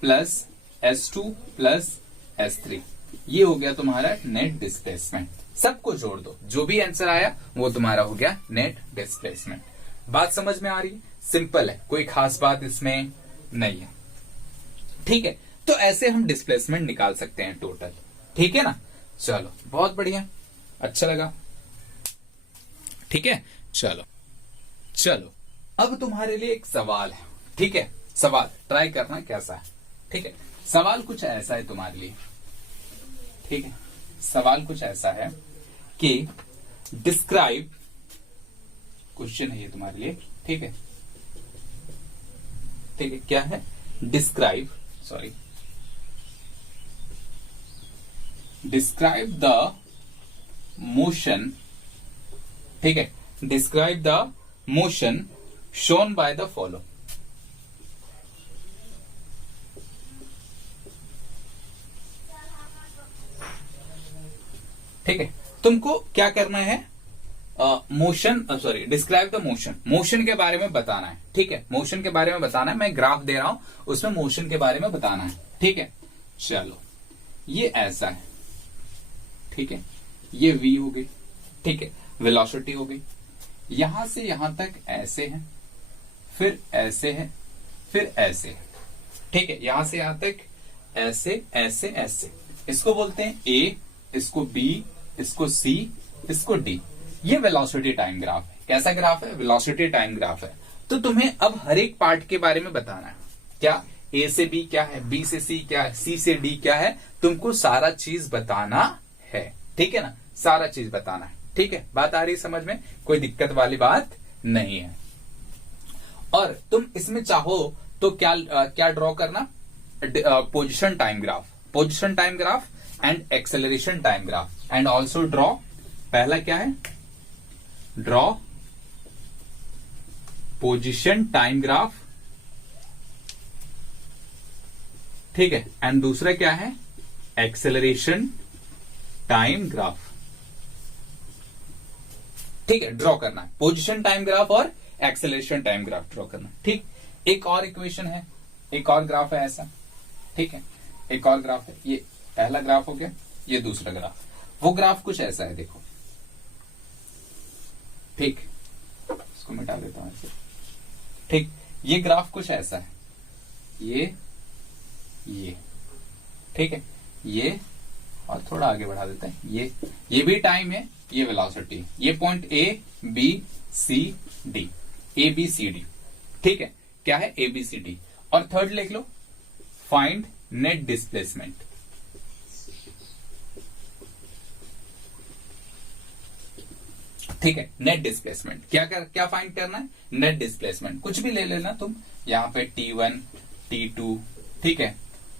plus S2 plus S3। ये हो गया तुम्हारा नेट डिस्प्लेसमेंट। सबको जोड़ दो, जो भी आंसर आया वो तुम्हारा हो गया नेट डिस्प्लेसमेंट। बात समझ में आ रही है, सिंपल है, कोई खास बात इसमें नहीं है। ठीक है, तो ऐसे हम डिस्प्लेसमेंट निकाल सकते हैं टोटल। ठीक है ना, चलो बहुत बढ़िया, अच्छा लगा। ठीक है, चलो चलो अब तुम्हारे लिए एक सवाल है। ठीक है, सवाल ट्राई करना कैसा है। ठीक है, सवाल कुछ ऐसा है तुम्हारे लिए। ठीक है, सवाल कुछ ऐसा है कि डिस्क्राइब, क्वेश्चन है ये तुम्हारे लिए। ठीक है, ठीक है, क्या है, describe, sorry, describe the motion. ठीक है, describe the motion shown by the follow. ठीक है, तुमको क्या करना है, motion, sorry, describe the motion, motion के बारे में बताना है। ठीक है, मोशन के बारे में बताना है, मैं ग्राफ दे रहा हूं, उसमें मोशन के बारे में बताना है। ठीक है, चलो ये ऐसा है। ठीक है, ये v हो गई। ठीक है, वेलोसिटी हो गई, यहां से यहां तक ऐसे है, फिर ऐसे है, फिर ऐसे है। ठीक है, यहां से यहां तक ऐसे ऐसे ऐसे, इसको बोलते हैं A, इसको B, इसको C, इसको D। ये वेलोसिटी टाइम ग्राफ है। कैसा ग्राफ है, वेलोसिटी टाइम ग्राफ है। तो तुम्हें अब हर एक पार्ट के बारे में बताना है, क्या A से B क्या है, B से C क्या है, C से D क्या है, तुमको सारा चीज बताना है। ठीक है ना, सारा चीज बताना है। ठीक है, बात आ रही समझ में, कोई दिक्कत वाली बात नहीं है। और तुम इसमें चाहो तो क्या ड्रॉ करना, position time graph, position time graph and acceleration time graph, and also draw, पहला क्या है, ड्रॉ पोजीशन टाइम ग्राफ। ठीक है, एंड दूसरा क्या है, एक्सेलरेशन टाइम ग्राफ। ठीक है, ड्रॉ करना है पोजीशन टाइम ग्राफ और एक्सेलरेशन टाइम ग्राफ ड्रॉ करना। ठीक, एक और इक्वेशन है, एक और ग्राफ है ऐसा। ठीक है, एक और ग्राफ है, ये पहला ग्राफ हो गया, ये दूसरा ग्राफ। वो ग्राफ कुछ ऐसा है, देखो। ठीक, इसको मिटा देता हूं ऐसे। ठीक, ये ग्राफ कुछ ऐसा है, ये ठीक है, ये और थोड़ा आगे बढ़ा देते हैं, ये भी टाइम है, ये वेलोसिटी, ये point A B C D, A B C D। ठीक है, क्या है, A B C D। और थर्ड लिख लो, फाइंड नेट डिस्प्लेसमेंट। ठीक है, नेट डिस्प्लेसमेंट क्या फाइंड करना है, नेट डिस्प्लेसमेंट। कुछ भी ले लेना तुम, यहां पे T1 T2, ठीक है,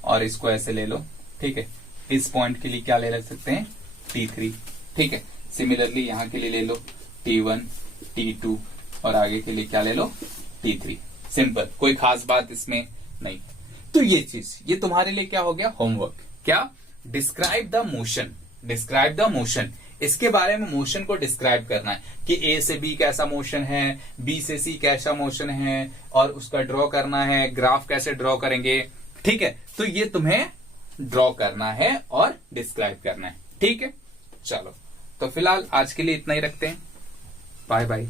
और इसको ऐसे ले लो। ठीक है, इस पॉइंट के लिए क्या ले सकते हैं, T3। ठीक है, सिमिलरली यहां के लिए ले लो T1 T2, और आगे के लिए क्या ले लो, T3। सिंपल, कोई खास बात इसमें नहीं। तो ये चीज, ये तुम्हारे लिए क्या हो गया, होमवर्क। क्या, describe the motion, describe the motion. इसके बारे में मोशन को डिस्क्राइब करना है कि A से B कैसा मोशन है, B से C कैसा मोशन है, और उसका ड्रॉ करना है, ग्राफ कैसे ड्रॉ करेंगे। ठीक है, तो ये तुम्हें ड्रॉ करना है और डिस्क्राइब करना है। ठीक है, चलो, तो फिलहाल आज के लिए इतना ही रखते हैं। Bye bye.